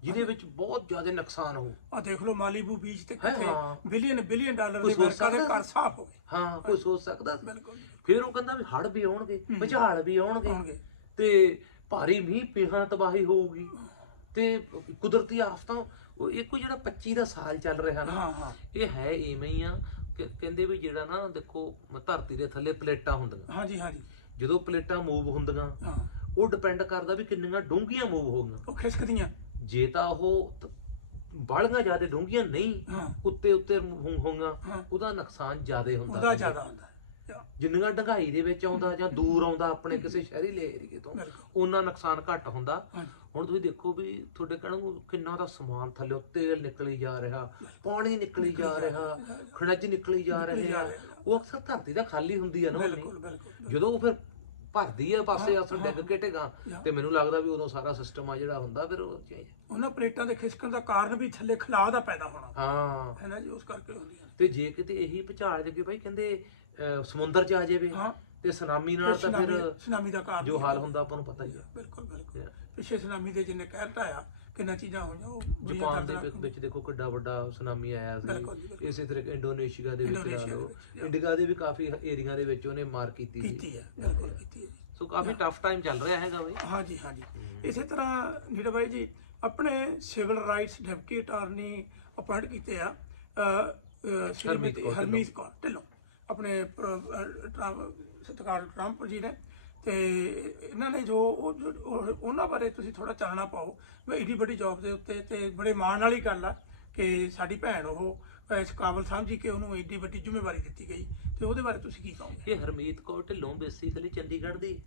ਜਿਹਦੇ ਵਿੱਚ ਬਹੁਤ ਜ਼ਿਆਦਾ ਨੁਕਸਾਨ ਹੋਊ ਆ ਦੇਖ ਲਓ ਮਾਲੀਬੂ ਬੀਚ ਤੇ ਕਿੱਥੇ ਹਾਂ। ਬਿਲੀਅਨ ਬਿਲੀਅਨ ਡਾਲਰ ਦੇ ਅਮਰੀਕਾ ਦੇ ਸਕਦਾ ਘਰ ਸਾਫ਼ ਹੋ ਗਏ। ਹਾਂ ਕੋਈ ਸੋਚ ਸਕਦਾ ਸੀ? ਬਿਲਕੁਲ। ਫਿਰ ਉਹ ਕਹਿੰਦਾ ਵੀ ਹੜ ਵੀ ਆਉਣਗੇ ਭੁਚਾਲ ਵੀ ਆਉਣਗੇ। ਆਉਣਗੇ। ਤੇ ਭਾਰੀ ਮੀਂਹ ਪੀਹਾਂ ਤਬਾਹੀ ਹੋਊਗੀ। ਤੇ ਕੁਦਰਤੀ ਆਫਤਾਂ ਉਹ ਇਹ ਕੋਈ ਜਿਹੜਾ 25 ਦਾ ਸਾਲ ਚੱਲ ਰਿਹਾ ਨਾ ਇਹ ਹੈ ਇਵੇਂ ਹੀ ਆ। ਕਹਿੰਦੇ ਵੀ ਜਿਹੜਾ ਨਾ ਦੇਖੋ ਧਰਤੀ ਦੇ ਥੱਲੇ ਪਲੇਟਾਂ ਹੁੰਦੀਆਂ। ਹਾਂਜੀ ਹਾਂਜੀ। ਜਦੋਂ ਪਲੇਟਾਂ ਮੂਵ ਹੁੰਦੀਆਂ ਉਹ ਡਿਪੈਂਡ ਕਰਦਾ ਵੀ ਕਿੰਨੀਆਂ ਡੂੰਘੀਆਂ ਮੂਵ ਹੋਗੀਆਂ ਉਹ ਖਿਸਕਦੀਆਂ। ਜੇ ਤਾਂ ਉਹ ਬਾਹਲੀਆਂ ਜ਼ਿਆਦਾ ਡੂੰਘੀਆਂ ਨਹੀਂ ਉੱਤੇ ਉੱਤੇ ਹੋ- ਹੋਈਆਂ ਹਾਂ। ਉਹਦਾ ਨੁਕਸਾਨ ਜ਼ਿਆਦਾ ਹੁੰਦਾ ਉਹਦਾ ਜ਼ਿਆਦਾ ਹੁੰਦਾ। ਜਿੰਨੀਆਂ ਡੰਗਾਈ ਦੇ ਵਿੱਚ ਆਉਂਦਾ ਜਾਂ ਦੂਰ ਆਉਂਦਾ ਆਪਣੇ ਕਿਸੇ ਸ਼ਹਿਰੀ ਏਰੀਏ ਤੋਂ ਉਹਨਾਂ ਨੁਕਸਾਨ ਘੱਟ ਹੁੰਦਾ ਹੁਣ ਤੁਸੀਂ ਦੇਖੋ ਵੀ ਤੁਹਾਡੇ ਕਹਿਣਗੇ ਕਿੰਨਾ ਦਾ ਸਮਾਨ ਥੱਲੇ ਤੇਲ ਨਿਕਲੀ ਜਾ ਰਿਹਾ ਪਾਣੀ ਨਿਕਲੀ ਜਾ ਰਿਹਾ ਖਣਿਜ ਨਿਕਲੀ ਜਾ ਰਿਹਾ। ਉਹ ਅਕਸਰ ਧਰਤੀ ਦਾ ਖਾਲੀ ਹੁੰਦੀ ਆ ਨਾ ਮੰਮੀ। ਬਿਲਕੁਲ ਬਿਲਕੁਲ ਜਦੋਂ ਉਹ ਫਿਰ ਭਰਦੀ ਆ ਪਾਸੇ ਹਾਂ, ਹਾਂ। ਡਿੱਗ ਕੇ ਢੇਗਾ ਹਾਂ। ਤੇ ਮੈਨੂੰ ਲੱਗਦਾ ਵੀ ਉਦੋਂ ਸਾਰਾ ਸਿਸਟਮ ਆ ਜਿਹੜਾ ਹੁੰਦਾ ਫਿਰ ਉਹ। ਉਹਨਾਂ ਪਲੇਟਾਂ ਦੇ ਖਿਸਕਣ ਦਾ ਕਾਰਨ ਵੀ ਥੱਲੇ ਖਲਾਅ ਦਾ ਪੈਦਾ ਹੋਣਾ ਹਾਂ ਹੈ ਨਾ ਜੀ ਉਸ ਕਰਕੇ ਹੁੰਦੀਆਂ ਨੇ। ਤੇ ਜੇ ਕਿਤੇ ਇਹੀ ਭੁਚਾਲ ਜੇ ਭਾਈ ਕਹਿੰਦੇ ਅਹ, ਸਮੁੰਦਰ ਚ ਆ ਜਾਵੇ ਹਾਂ। ਤੇ ਸੁਨਾਮੀ ਨਾਲ ਤਾਂ ਫਿਰ ਸੁਨਾਮੀ ਦਾ ਕਾਰਨ ਜੋ ਹਾਲ ਹੈ। ਹੁੰਦਾ ਆਪਾਂ ਨੂੰ ਪਤਾ ਹੀ ਆ। ਬਿਲਕੁਲ ਬਿਲਕੁਲ. ਪਿੱਛੇ ਸੁਨਾਮੀ ਦੇ ਜਿੰਨੇ ਕਹਿਰ ਢਾਇਆ ਕਿੰਨਾ ਚੀਜ਼ਾਂ ਹੋਈਆਂ ਉਹ ਜਾਪਾਨ ਦੇ ਦਰਦਨਾਕ ਵਿੱਚ- ਵਿੱਚ ਦੇਖੋ ਕਿੱਡਾ ਵੱਡਾ ਸੁਨਾਮੀ ਆਇਆ ਬਿਲਕੁਲ ਸੀ ਬਿਲਕੁਲ। ਇਸੇ ਤਰ੍ਹਾਂ ਇੰਡੋਨੇਸ਼ੀਆ ਦੇ ਵਿੱਚ ਲਾ ਇੰਡੋਨੇਸ਼ੀਆ ਦੇ ਲਓ ਵਿੱਚ, yeah. ਇੰਡੀਆ ਦੇ ਵੀ ਕਾਫੀ ਏਰੀਆ ਦੇ ਵਿੱਚ ਉਹਨੇ ਮਾਰ ਕੀਤੀ ਸੀ। ਕੀਤੀ ਹੈ ਬਿਲਕੁਲ ਕੀਤੀ ਹੈ ਜੀ। ਸੋ ਕਾਫੀ ਟਫ ਟਾਈਮ ਚੱਲ ਰਿਹਾ ਹੈਗਾ ਬਈ। ਹਾਂਜੀ ਹਾਂਜੀ ਇਸੇ ਤਰ੍ਹਾਂ ਨੀੜਾ ਬਾਈ ਜੀ ਆਪਣੇ civil rights deputy attorney appoint ਕੀਤੇ ਆ ਅ, ਅ, ਸ਼੍ਰੀਮਤੀ ਕੌਰ ਹਰਮੀਤ ਕੌਰ ਢਿੱਲੋਂ। ਆਪਣੇ ਸਤਿਕਾਰ ਟਰੰਪ ਜੀ ਨੇ ਤੇ ਇਹਨਾਂ ਨੇ ਜੋ ਉਹ- ਜੋ- ਉਹ- ਉਹਨਾਂ ਬਾਰੇ ਤੁਸੀਂ ਥੋੜਾ ਚਾਨਣਾ ਪਾਓ। ਵੀ ਏਡੀ ਵੱਡੀ ਜੌਬ ਦੇ ਉੱਤੇ ਤੇ ਬੜੇ ਮਾਣ ਵਾਲੀ ਗੱਲ ਆ ਕਿ ਸਾਡੀ ਭੈਣ ਉਹ ਇਸ ਕਾਬਲ ਸਮਝੀ ਕਿ ਉਹਨੂੰ ਏਡੀ ਵੱਡੀ ਜ਼ਿੰਮੇਵਾਰੀ ਦਿੱਤੀ ਗਈ। ਤੇ ਉਹਦੇ ਬਾਰੇ ਤੁਸੀਂ ਕੀ ਕਹੋਗੇ? ਇਹ ਹਰਮੀਤ ਕੌਰ ਢਿੱਲੋਂ ਬੇਸਿਕਲੀ ਚੰਡੀਗੜ੍ਹ ਦੀ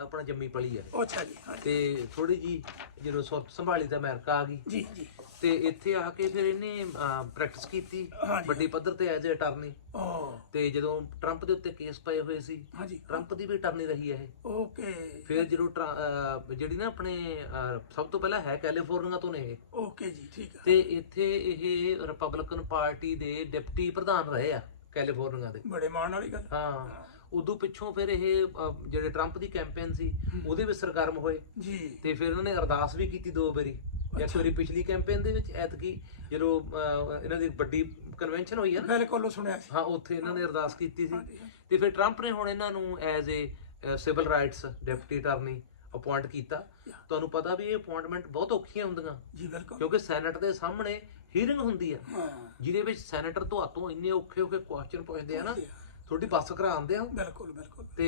ਆਪਣਾ ਜੰਮੀ ਪਲੀ ਹੈ। ਅੱਛਾ ਜੀ ਤੇ ਥੋੜੀ ਜੀ ਜਦੋਂ ਸੰਭਾਲੀ ਤਾਂ ਅਮਰੀਕਾ ਆ ਗਈ। ਜੀ ਜੀ। ਤੇ ਇੱਥੇ ਆ ਕੇ ਫਿਰ ਇਹਨੇ ਪ੍ਰੈਕਟਿਸ ਕੀਤੀ। ਵੱਡੀ ਪੱਧਰ ਤੇ ਐਜ਼ ਅਟਾਰਨੀ ਤੇ ਜਦੋਂ ਟਰੰਪ ਦੇ ਉੱਤੇ ਕੇਸ ਪਏ ਹੋਏ ਸੀ ਹਾਂਜੀ। ਟਰੰਪ ਦੀ ਵੀ ਅਟਾਰਨੀ ਰਹੀ ਹੈ ਇਹ। ਓਕੇ ਫਿਰ ਜਦੋਂ ਟਰਾ- ਅਹ ਜਿਹੜੀ ਨਾ ਆਪਣੇ ਅਹ ਸਭ ਤੋਂ ਪਹਿਲਾਂ ਹੈ ਕੈਲੀਫੋਰਨੀਆ ਤੋਂ ਨੇ ਇਹ। ਓਕੇ ਜੀ ਠੀਕ ਹੈ ਤੇ ਇੱਥੇ ਇਹ ਰਿਪਬਲਿਕਨ ਪਾਰਟੀ ਦੇ ਡਿਪਟੀ ਪ੍ਰਧਾਨ ਰਹੇ ਆ ਕੈਲੀਫੋਰਨੀਆ ਦੇ। ਬੜੇ ਮਾਣ ਵਾਲੀ ਗੱਲ। ਹਾਂ। ਉਦੋਂ ਪਿੱਛੋਂ ਫਿਰ ਇਹ ਅਹ, ਜਿਹੜੇ ਟਰੰਪ ਦੀ ਕੈਂਪੇਨ ਸੀ ਉਹਦੇ ਵਿੱਚ ਸਰਗਰਮ ਹੋਏ। ਜੀ। ਤੇ ਫਿਰ ਇਹਨਾਂ ਨੇ ਅਰਦਾਸ ਵੀ ਕੀਤੀ ਦੋ ਵਾਰੀ। ਇੱਕ ਵਾਰੀ ਪਿਛਲੀ ਕੈਂਪੇਨ ਦੇ ਵਿੱਚ ਐਤਕੀ ਜਦੋਂ ਅਹ, ਇਹਨਾਂ ਦੀ ਵੱਡੀ ਕਨਵੈਨਸ਼ਨ ਹੋਈ ਹੈ ਨਾ? ਬਿਲਕੁਲ ਉਹ ਸੁਣਿਆ ਸੀ। ਹਾਂ ਉੱਥੇ ਇਹਨਾਂ ਨੇ ਅਰਦਾਸ ਕੀਤੀ ਸੀ। ਤੇ ਫਿਰ ਟਰੰਪ ਨੇ ਹੁਣ ਇਹਨਾਂ ਨੂੰ as a civil rights deputy attorney appoint ਕੀਤਾ। ਤੁਹਾਨੂੰ ਪਤਾ ਵੀ ਇਹ ਅਪਾਇੰਟਮੈਂਟ ਬਹੁਤ ਔਖੀਆਂ ਹੁੰਦੀਆਂ। ਜੀ ਬਿਲਕੁਲ। ਕਿਉਂਕਿ ਸੈਨੇਟ ਦੇ ਸਾਹਮਣੇ ਹੀਅਰਿੰਗ ਹੁੰਦੀ ਆ। ਜਿਹਦੇ ਵਿੱਚ ਸੈਨੇਟਰ ਤੁਹਾਤੋਂ ਇੰਨੇ ਔਖੇ ਔਖੇ ਕੁਐਸਚਨ ਪੁੱਛਦੇ ਆ ਨਾ। ਤੁਹਾਡੀ ਬੱਸ ਕਰਾਉਂਦੇ ਆ। ਬਿਲਕੁਲ ਬਿਲਕੁਲ। ਤੇ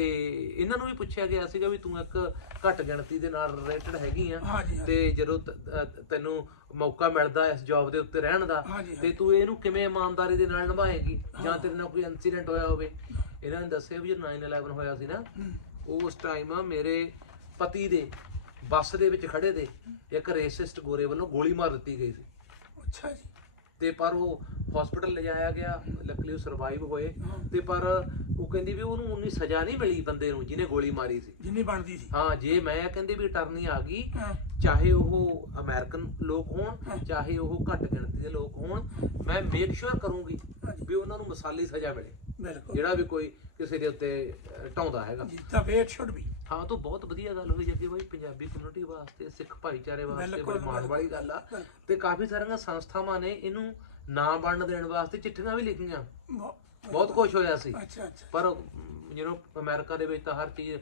ਇਹਨਾਂ ਨੂੰ ਵੀ ਪੁੱਛਿਆ ਗਿਆ ਸੀਗਾ ਵੀ ਤੂੰ ਇੱਕ ਘੱਟ ਗਿਣਤੀ ਦੇ ਨਾਲ ਰਿਲੇਟਡ ਹੈਗੀ ਆ। ਹਾਂਜੀ ਹਾਂਜੀ। ਤੇ ਜਦੋਂ ਤ- ਅ, ਤੈਨੂੰ ਮੌਕਾ ਮਿਲਦਾ ਇਸ ਜੌਬ ਦੇ ਉੱਤੇ ਰਹਿਣ ਦਾ ਹਾਂਜੀ, ਤੇ ਤੂੰ ਇਹਨੂੰ ਕਿਵੇਂ ਇਮਾਨਦਾਰੀ ਦੇ ਨਾਲ ਨਿਭਾਏਂਗੀ? ਜਾਂ ਤੇਰੇ ਨਾਲ ਕੋਈ ਇਨਸੀਡੈਂਟ ਹੋਇਆ ਹੋਵੇ? ਇਹਨਾਂ ਨੇ ਦੱਸਿਆ ਵੀ ਜਦੋਂ 9/11 ਹੋਇਆ ਸੀ ਨਾ ਉਸ ਟਾਈਮ ਮੇਰੇ ਪਤੀ ਦੇ ਬੱਸ ਦੇ ਵਿੱਚ ਖੜੇ ਦੇ ਇੱਕ ਰੇਸਿਸਟ ਗੋਰੇ ਵੱਲੋਂ ਗੋਲੀ ਮਾਰ ਦਿੱਤੀ ਗਈ ਸੀ। ਅੱਛਾ ਜੀ। ਤੇ ਪਰ ਉਹ ਹਸਪੀਟਲ ਲਿਜਾਇਆ ਗਿਆ ਲੱਕਲੀ ਉਹ ਸਰਵਾਈਵ ਹੋਏ। ਤੇ ਪਰ ਉਹ ਕਹਿੰਦੀ ਵੀ ਉਹਨੂੰ ਉਨੀ ਸਜ਼ਾ ਨਹੀਂ ਮਿਲੀ ਬੰਦੇ ਨੂੰ ਜਿਹਨੇ ਗੋਲੀ ਮਾਰੀ ਸੀ। ਜਿੰਨੀ ਬਣਦੀ ਸੀ। ਹਾਂ ਜੇ ਮੈਂ ਕਹਿੰਦੇ ਵੀ ਅਟਰਨੀ ਆ ਗਈ ਚਾਹੇ ਉਹ ਅਮਰੀਕਨ ਲੋਕ ਹੋਣ ਚਾਹੇ ਉਹ ਘੱਟ ਗਿਣਤੀ ਦੇ ਲੋਕ ਹੋਣ ਮੈਂ ਮੇਕ ਸ਼ੋਰ ਕਰੂੰਗੀ। ਵੀ ਉਹਨਾਂ ਨੂੰ ਮਸਾਲੀ ਸਜ਼ਾ ਮਿਲੇ। ਬਿਲਕੁਲ। ਜਿਹੜਾ ਵੀ ਕੋਈ ਕਿਸੇ ਦੇ ਉੱਤੇ ਢਾਉਂਦਾ ਹੈਗਾ। ਤਾਂ ਵੇਟ ਸ਼ੁੱਡ ਬੀ ਹਾਂ ਤਾਂ ਬਹੁਤ ਵਧੀਆ ਗੱਲ ਹੋਈ ਜੱਗੀ ਬਾਈ ਪੰਜਾਬੀ ਕਮਿਊਨਿਟੀ ਵਾਸਤੇ ਸਿੱਖ ਭਾਈਚਾਰੇ ਵਾਸਤੇ ਬੜੀ ਮਾਣ ਵਾਲੀ ਗੱਲ ਆ। ਤੇ ਕਾਫੀ ਸਾਰੀਆਂ ਸੰਸਥਾਵਾਂ ਨੇ ਇਹਨੂੰ ਨਾ ਬਣਨ ਦੇਣ ਵਾਸਤੇ ਚਿੱਠੀਆਂ ਵੀ ਲਿਖੀਆਂ। ਬਹੁਤ ਕੁਝ ਹੋਇਆ ਸੀ। ਅੱਛਾ ਅੱਛਾ। ਪਰ ਯੂ نو ਅਮਰੀਕਾ ਦੇ ਵਿੱਚ ਤਾਂ ਹਰ ਚੀਜ਼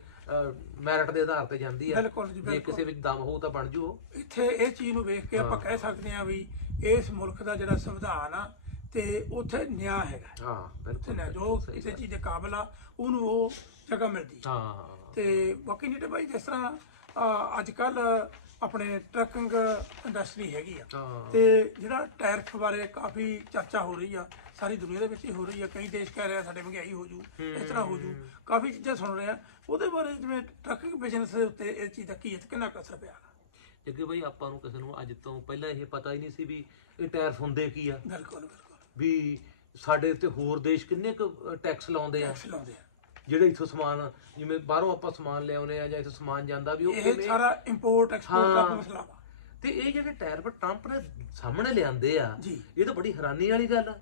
ਮੈਰਿਟ ਦੇ ਆਧਾਰ ਤੇ ਜਾਂਦੀ ਹੈ ਬਿਲਕੁਲ ਜੀ ਕਿਸੇ ਵਿੱਚ ਦਮ ਹੋਊ ਤਾਂ ਬਣ ਜੂ। ਇੱਥੇ ਇਹ ਚੀਜ਼ ਨੂੰ ਵੇਖ ਕੇ ਆਪਾਂ ਕਹਿ ਸਕਦੇ ਹਾਂ ਵੀ ਇਸ ਮੁਲਕ ਦਾ ਜਿਹੜਾ ਸੰਵਿਧਾਨ ਆ ਤੇ ਉੱਥੇ ਨਿਆਂ ਹੈਗਾ। ਹਾਂ ਤੇ ਬਿਲਕੁਲ ਜੋ ਕਿਸੇ ਚੀਜ਼ ਦੇ ਕਾਬਲ ਆ ਉਹਨੂੰ ਉਹ ਜਗ੍ਹਾ ਮਿਲਦੀ ਹਾਂ। ਤੇ ਬਾਕੀ ਨੀਟੇ ਭਾਈ ਜਿਸ ਤਰ੍ਹਾਂ ਅੱਜ ਕੱਲ ਆਪਣੇ ਟਰੱਕਿੰਗ ਇੰਡਸਟਰੀ ਹੈਗੀ ਆ। ਤੇ ਜਿਹੜਾ ਟੈਰਿਫ ਬਾਰੇ ਕਾਫੀ ਚਰਚਾ ਹੋ ਰਹੀ ਆ। ਸਾਰੀ ਦੁਨੀਆ ਦੇ ਵਿੱਚ ਹੀ ਹੋ ਰਹੀ ਆ। ਕਈ ਦੇਸ਼ ਕਹਿ ਰਹੇ ਆ ਸਾਡੇ ਮਹਿੰਗਾਈ ਹੋ ਜੂ ਇਸ ਤਰ੍ਹਾਂ ਹੋ ਜੂ। ਕਾਫੀ ਚੀਜ਼ਾਂ ਸੁਣ ਰਹੇ ਆ। ਉਹਦੇ ਬਾਰੇ ਜਿਵੇਂ ਟਰੱਕਿੰਗ ਬਿਜ਼ਨਸ ਦੇ ਉੱਤੇ ਇਹ ਚੀਜ਼ ਦਾ ਕੀ ਤੇ ਕਿੰਨਾ ਅਸਰ ਪਿਆ? ਕਿਉਂਕਿ ਬਈ ਆਪਾਂ ਨੂੰ ਕਿਸੇ ਨੂੰ ਅੱਜ ਤੋਂ ਪਹਿਲਾਂ ਇਹ ਪਤਾ ਹੀ ਨਹੀਂ ਸੀ ਵੀ ਇਹ ਟੈਰਫ ਹੁੰਦੇ ਕੀ ਆ। ਬਿਲਕੁਲ ਬਿਲਕੁਲ। ਵੀ ਸਾਡੇ ਉੱਤੇ ਹੋਰ ਦੇਸ਼ ਕਿੰਨੇ ਕੁ ਟੈਕਸ ਲਾਉਂਦੇ ਆ। ਟੈਕਸ ਲਾਉਂਦੇ ਆ। ਜਿਹੜੇ ਇੱਥੋਂ ਸਮਾਨ ਜਿਵੇਂ ਬਾਹਰੋਂ ਆਪਾਂ ਸਮਾਨ ਲਿਆਉਨੇ ਆ ਜਾਂ ਇੱਥੋਂ ਸਮਾਨ ਜਾਂਦਾ ਵੀ ਉਹ ਇਹ ਕਿਵੇਂ ਸਾਰਾ ਇੰਪੋਰਟ ਐਕਸਪੋਰਟ ਦਾ। ਮਸਲਾ ਵਾ ਤੇ ਇਹ ਜਿਹੜੇ ਟੈਰਫ ਟਰੰਪ ਨੇ ਸਾਹਮਣੇ ਲਿਆਂਦੇ ਆ ਜੀ। ਇਹ ਤਾਂ ਬੜੀ ਹੈਰਾਨੀ ਵਾਲੀ ਗੱਲ ਆ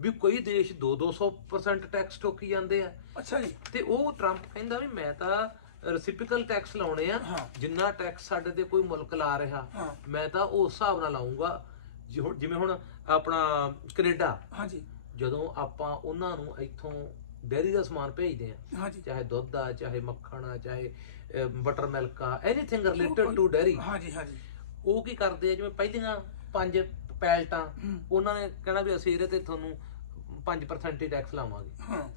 ਵੀ ਕਈ ਦੇਸ਼ 2-200% ਟੈਕਸ ਠੋਕੀ ਜਾਂਦੇ ਆ ਅੱਛਾ ਜੀ ਤੇ ਉਹ ਟਰੰਪ ਕਹਿੰਦਾ ਵੀ ਮੈਂ ਤਾਂ ਰੈਸਿਪੀਕਲ ਟੈਕਸ ਲਾਉਣੇ ਆ ਹਾਂ। ਜਿੰਨਾ ਟੈਕਸ ਸਾਡੇ ਤੇ ਕੋਈ ਮੁਲਕ ਲਾ ਰਿਹਾ ਹਾਂ। ਮੈਂ ਤਾਂ ਉਸ ਹਿਸਾਬ ਨਾਲ ਲਾਉਂਗਾ ਜਿਵੇਂ ਹੁਣ ਆਪਣਾ ਕੈਨੇਡਾ ਹਾਂਜੀ ਜਦੋਂ ਆਪਾਂ ਉਹਨਾਂ ਨੂੰ ਇੱਥੋਂ ਡੇਅਰੀ ਦਾ ਸਮਾਨ ਭੇਜਦੇ ਆ। ਹਾਂਜੀ। ਚਾਹੇ ਦੁੱਧ ਆ ਚਾਹੇ ਮੱਖਣ ਆ ਚਾਹੇ ਬਟਰ ਮਿਲਕ ਆ ਐਨੀਥਿੰਗ ਰਿਲੇਟਡ ਟੂ ਡੇਅਰੀ ਹਾਂਜੀ ਹਾਂਜੀ। ਉਹ ਕੀ ਕਰਦੇ ਆ? ਜਿਵੇਂ ਪਹਿਲੀਆਂ ਪੰਜ ਪੈਲਟਾਂ। ਉਹਨਾਂ ਨੇ ਕਹਿਣਾ ਵੀ ਅਸੀਂ ਇਹਦੇ ਤੇ ਤੁਹਾਨੂੰ 5% ਹੀ ਟੈਕਸ ਲਾਵਾਂਗੇ। ਹਾਂ।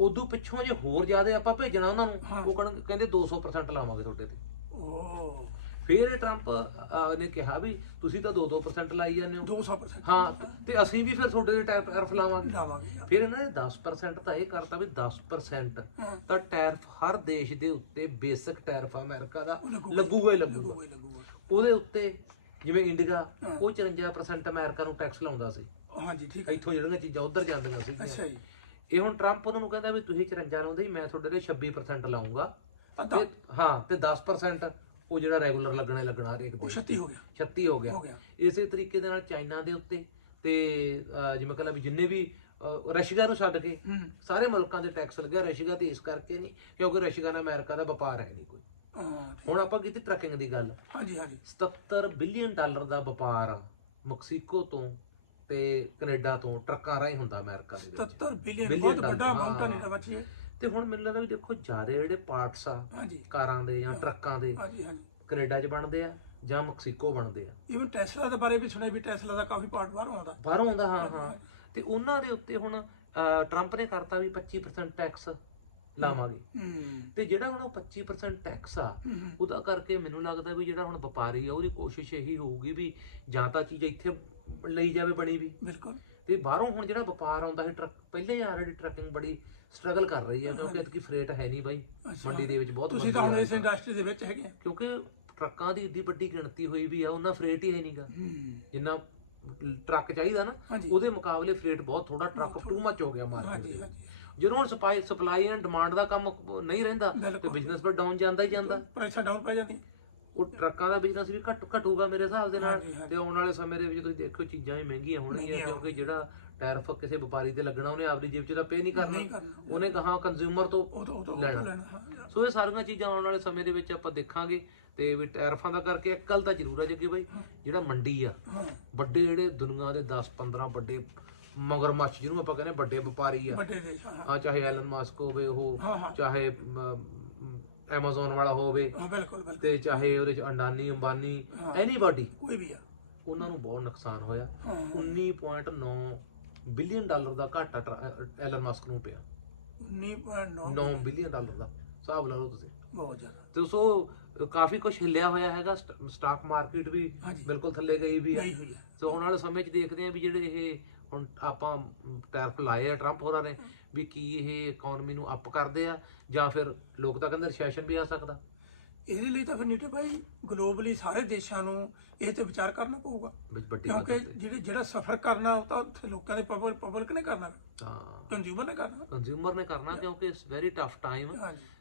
ਉਦੋਂ ਪਿੱਛੋਂ ਜੇ ਹੋਰ ਜ਼ਿਆਦਾ ਆਪਾਂ ਭੇਜਣਾ ਉਹਨਾਂ। ਨੂੰ ਉਹ ਕਹਿੰਦੇ 200% ਲਾਵਾਂਗੇ ਤੁਹਾਡੇ ਤੇ। ਉਹ ਫਿਰ ਇਹ ਟਰੰਪ ਅਹ, ਨੇ ਕਿਹਾ ਵੀ ਤੁਸੀਂ ਤਾਂ 2-2% ਲਾਈ ਜਾਂਦੇ ਹੋ। 200% ਹਾਂ ਤੇ ਅਸੀਂ ਵੀ ਫਿਰ ਤੁਹਾਡੇ ਤੇ ਟੈਰਿਫ ਲਾਵਾਂਗੇ। ਲਾਵਾਂਗੇ ਫਿਰ ਇਹਨਾਂ ਨੇ 10% ਤਾਂ ਇਹ ਕਰਤਾ ਵੀ 10% ਹਾਂ। ਤਾਂ ਟੈਰਿਫ ਹਰ ਦੇਸ਼ ਦੇ ਉੱਤੇ ਬੇਸਿਕ ਟੈਰਿਫ ਅਮਰੀਕਾ ਦਾ। ਲੱਗੂਗਾ। ਲੱਗੂਗਾ ਹੀ ਲੱਗੂਗਾ। ਉਹਦੇ ਉੱਤੇ ਜਿਵੇਂ ਇੰਡੀਆ ਹਾਂ। ਉਹ 54% ਅਮਰੀਕਾ ਨੂੰ ਟੈਕਸ ਲਾਉਂਦਾ ਸੀ। ਹਾਂਜੀ ਠੀਕ ਹੈ। ਇੱਥੋਂ ਜਿਹੜੀਆਂ ਚੀਜ਼ਾਂ ਉਧਰ ਜਾਂਦੀਆਂ ਸੀ। ਅੱਛਾ ਜੀ। ਇਹ ਹੁਣ ਟਰੰਪ ਉਹਨਾਂ ਨੂੰ ਕਹਿੰਦਾ ਵੀ ਤੁਸੀਂ 54 ਲਾਉਂਦੇ ਸੀ ਮੈਂ ਤੁਹਾਡੇ ਲਈ 26% ਲਾਉਂਗਾ ਤੇ ਹਾਂ ਤੇ 10% ਉਹ ਜਿਹੜਾ ਰੈਗੂਲਰ ਲੱਗਣਾ ਹੀ ਲੱਗਣਾ ਹਰੇਕ ਉਹ ਦੇ 36 ਹੋ ਗਿਆ। 36 ਹੋ ਗਿਆ। ਹੋ ਗਿਆ। ਇਸੇ ਤਰੀਕੇ ਦੇ ਨਾਲ ਚਾਈਨਾ ਦੇ ਉੱਤੇ ਤੇ ਅਹ, ਜਿਵੇਂ ਕਹਿੰਦਾ ਵੀ ਜਿੰਨੇ ਵੀ ਅਹ, ਰਸ਼ੀਆ ਨੂੰ ਛੱਡ ਕੇ ਹੂੰ। ਸਾਰੇ ਮੁਲਕਾਂ ਦੇ ਟੈਕਸ ਲੱਗਿਆ ਰਸ਼ੀਆ ਤੇ ਇਸ ਕਰਕੇ ਨਹੀਂ ਕਿਉਂਕਿ ਰਸ਼ੀਆ ਨਾਲ ਅਮਰੀਕਾ ਦਾ ਵਪਾਰ ਹੈ ਨਹੀਂ ਕੋਈ। ਹਾਂ, ਠੀਕ। ਹੁਣ ਆਪਾਂ ਕੀਤੀ ਟਰੱਕਿੰਗ ਦੀ ਗੱਲ। ਹਾਂਜੀ ਹਾਂਜੀ। 77 ਬਿਲੀਅਨ ਡਾਲਰ ਦਾ ਵਪਾਰ ਮੈਕਸੀਕੋ ਤੋਂ ਤੇ ਕੈਨੇਡਾ ਤੋਂ ਟਰੱਕਾਂ ਰਾਹੀਂ ਹੁੰਦਾ ਅਮਰੀਕਾ ਦੇ ਵਿੱਚ। 77 ਬਿਲੀਅਨ Billion ਬਹੁਤ ਵੱਡਾ ਅਮਾਉਂਟ ਹਾਂ। ਤਾਂ ਬੱਚੀ ਤੇ ਹੁਣ ਮੈਨੂੰ ਲੱਗਦਾ ਵੀ ਦੇਖੋ ਜ਼ਿਆਦਾ ਜਿਹੜੇ ਪਾਰਟਸ ਆ ਹਾਂਜੀ। ਕਾਰਾਂ ਦੇ ਜਾਂ ਟਰੱਕਾਂ ਦੇ ਹਾਂਜੀ ਹਾਂਜੀ। ਕੈਨੇਡਾ 'ਚ ਬਣਦੇ ਆ ਜਾਂ ਮੈਕਸੀਕੋ ਬਣਦੇ ਆ। ਇਵਨ ਟੈਸਲਾ ਦੇ ਬਾਰੇ ਵੀ ਸੁਣਿਆ ਵੀ ਟੈਸਲਾ ਦਾ ਕਾਫੀ ਪਾਰਟ ਬਾਹਰੋਂ ਆਉਂਦਾ। ਬਾਹਰੋਂ ਆਉਂਦਾ ਹਾਂ ਹਾਂ। ਤੇ ਉਹਨਾਂ ਦੇ ਉੱਤੇ ਹੁਣ ਟਰੰਪ ਨੇ ਕਰਤਾ ਵੀ 25% ਟੈਕਸ ਲਾਵਾਂਗੇ। ਤੇ ਜਿਹੜਾ ਹੁਣ ਉਹ 25% ਟੈਕਸ ਆ। ਉਹਦਾ ਕਰਕੇ ਮੈਨੂੰ ਲੱਗਦਾ ਵੀ ਜਿਹੜਾ ਹੁਣ ਵਪਾਰੀ ਆ ਉਹਦੀ ਕੋਸ਼ਿਸ਼ ਇਹੀ ਹੋਊਗੀ ਵੀ ਜਾਂ ਤਾਂ ਚੀਜ਼ ਇੱਥੇ ਲਈ ਜਾਵੇ ਬਣੀ ਵੀ। ਬਿਲਕੁਲ। ਤੇ ਬਾਹਰੋਂ ਹੁਣ ਜਿਹੜਾ ਵਪਾਰ ਆਉਂਦਾ ਹੈ ਟਰੱਕ ਪਹਿਲੇ ਆਲਰੇਡੀ ਟਰੱਕਿੰਗ ਬੜੀ ਸਟਰਗਲ ਕਰ ਰਹੀ ਹੈ ਕਿਉਂਕਿ ਇਤਕੀ ਫਰੇਟ ਹੈ ਨਹੀਂ ਬਾਈ। ਮੰਡੀ ਦੇ ਵਿੱਚ ਬਹੁਤ ਤੁਸੀਂ ਤਾਂ ਹੁਣ। ਇਸ ਇੰਡਸਟਰੀ ਦੇ ਵਿੱਚ ਹੈਗੇ। ਕਿਉਂਕਿ ਟਰੱਕਾਂ ਦੀ ਏਡੀ ਵੱਡੀ ਗਿਣਤੀ ਹੋਈ ਵੀ ਆ ਉਹਨਾਂ ਫਰੇਟ ਹੀ ਹੈ ਨਹੀਂਗਾ ਜਿੰਨਾ ਟਰੱਕ ਚਾਹੀਦਾ ਨਾ। ਉਹਦੇ ਮੁਕਾਬਲੇ ਫਰੇਟ ਬਹੁਤ ਥੋੜਾ ਟਰੱਕ ਟੂ ਮੱਚ ਹੋ ਗਿਆ ਮਾਰਕੀਟ ਦੇ ਹਾਂਜੀ ਜਦੋਂ ਹੁਣ ਸਪਾਈ ਸਪਲਾਈ ਐਂਡ ਡਿਮਾਂਡ ਦਾ ਕੰਮ ਨਹੀਂ ਰਹਿੰਦਾ ਤੇ। ਬਿਜ਼ਨਸ ਪਰ ਡਾਊਨ ਜਾਂਦਾ ਹੀ ਜਾਂਦਾ ਪ੍ਰਾਈਸਾਂ ਡਾਊਨ ਪੈ ਜਾਂਦੀ ਉਹ ਟਰੱਕਾਂ ਦਾ ਬਿਜ਼ਨਸ ਵੀ ਘਟ ਘਟੂਗਾ ਮੇਰੇ ਹਿਸਾਬ ਦੇ ਨਾਲ ਹਾਂਜੀ, ਹਾਂਜੀ। ਤੇ ਆਉਣ ਵਾਲੇ ਸਮੇਂ ਦੇ ਵਿੱਚ ਤੁਸੀਂ ਦੇਖੋ ਚੀਜ਼ਾਂ ਵੀ ਮਹਿੰਗੀਆਂ ਹੋਣਗੀਆਂ ਮਹਿੰਗੀਆਂ ਕਿਉਂਕਿ ਜਿਹੜਾ ਟੈਰਫ ਕਿਸੇ ਵਪਾਰੀ ਤੇ ਲੱਗਣਾ ਉਹਨੇ ਆਪਦੀ ਜੇਬ 'ਚ ਤਾਂ ਪੇ ਨਹੀਂ ਕਰਨਾ ਨਹੀਂ ਕਰਨਾ। ਉਹਨੇ ਕਹਾ ਕੰਜ਼ਿਊਮਰ ਤੋਂ ਉਹ ਤੋਂ ਉਹ ਤੋਂ ਲੈਣਾ। ਲੈਣਾ ਹਾਂ ਸੋ ਇਹ ਸਾਰੀਆਂ ਚੀਜ਼ਾਂ ਆਉਣ ਵਾਲੇ ਸਮੇਂ ਦੇ ਵਿੱਚ ਆਪਾਂ ਦੇਖਾਂਗੇ ਤੇ ਵੀ ਟੈਰਫਾਂ ਦਾ ਕਰਕੇ ਇੱਕ ਗੱਲ ਤਾਂ ਜ਼ਰੂਰ ਹੈ ਜੱਗੇ ਬਾਈ ਜਿਹੜਾ ਮੰਡੀ ਆ ਹਾਂ ਵੱਡੇ ਜਿਹੜੇ ਦੁਨੀਆ ਦੇ 10 15 ਵੱਡੇ ਮਗਰਮੱਛ ਜਿਹਨੂੰ ਆਪਾਂ ਕਹਿੰਦੇ ਵੱਡੇ ਵਪਾਰੀ ਆ ਵੱਡੇ ਦੇਸ਼ ਹਾਂ ਆ ਚਾਹੇ ਐਲਨ ਮਾਸਕ ਹੋਵੇ ਉਹ ਹਾਂ, ਹਾਂ। ਚਾਹੇ ਐਮਾਜ਼ਨ ਵਾਲਾ ਹੋਵੇ ਹਾਂ ਬਿਲਕੁਲ ਬਿਲਕੁਲ। ਤੇ ਚਾਹੇ ਉਹਦੇ ਚ ਅੰਡਾਨੀ ਅੰਬਾਨੀ ਹਾਂ। ਐਨੀਬਾਡੀ ਕੋਈ ਵੀ ਆ। ਉਹਨਾਂ ਨੂੰ ਬਹੁਤ ਨੁਕਸਾਨ ਹੋਇਆ। ਹਾਂ। 19.9 ਬਿਲੀਅਨ ਡਾਲਰ ਦਾ ਘਾਟਾ ਟਰ- ਐਲਨ ਮਾਸਕ ਨੂੰ ਪਿਆ। 9.9 9 ਬਿਲੀਅਨ ਡਾਲਰ ਦਾ। ਹਿਸਾਬ ਲਾ ਲਓ ਤੁਸੀਂ। ਬਹੁਤ ਜ਼ਿਆਦਾ। ਤੇ ਸੋ ਕਾਫੀ ਕੁਝ ਹਿੱਲਿਆ ਹੋਇਆ ਹੈਗਾ। ਸਟ- ਸਟਾਕ ਮਾਰਕੀਟ ਵੀ ਹਾਂਜੀ। ਬਿਲਕੁਲ ਥੱਲੇ ਗਈ ਵੀ ਹੈ ਗਈ ਹੋਈ ਆ। ਸੋ ਆਉਣ ਵਾਲੇ ਸਮੇਂ 'ਚ ਦੇਖਦੇ ਆ ਵੀ ਜਿਹੜੇ ਇਹ ਹੁਣ ਆਪਾਂ ਟੈਰਫ ਲਾਏ ਆ ਟਰੰਪ ਹੋਰਾਂ ਨੇ ਵੀ ਕੀ ਇਹ ਇਕਨੋਮੀ ਨੂੰ ਅਪ ਕਰਦੇ ਆ ਜਾਂ ਫਿਰ ਲੋਕ ਤਾਂ ਕਹਿੰਦੇ ਰਿਸੈਸ਼ਨ ਵੀ ਆ ਸਕਦਾ। ਇਹਦੇ ਲਈ ਤਾਂ ਫਿਰ ਨੀਟੇ ਭਾਈ ਗਲੋਬਲੀ ਸਾਰੇ ਦੇਸ਼ਾਂ ਨੂੰ ਇਹ ਤੇ ਵਿਚਾਰ ਕਰਨਾ ਪਊਗਾ। ਕਿਉਂਕਿ ਜਿਹੜੇ ਜਿਹੜਾ ਸਫਰ ਕਰਨਾ ਉਹ ਤਾਂ ਲੋਕਾਂ ਦੇ ਪਬਲਿਕ ਨੇ ਕਰਨਾ। ਹਾਂ। ਕੰਜ਼ਿਊਮਰ ਨੇ ਕਰਨਾ। ਕੰਜ਼ਿਊਮਰ ਨੇ ਕਰਨਾ ਕਿਉਂਕਿ ਇਟਸ ਵੈਰੀ ਟਫ ਟਾਈਮ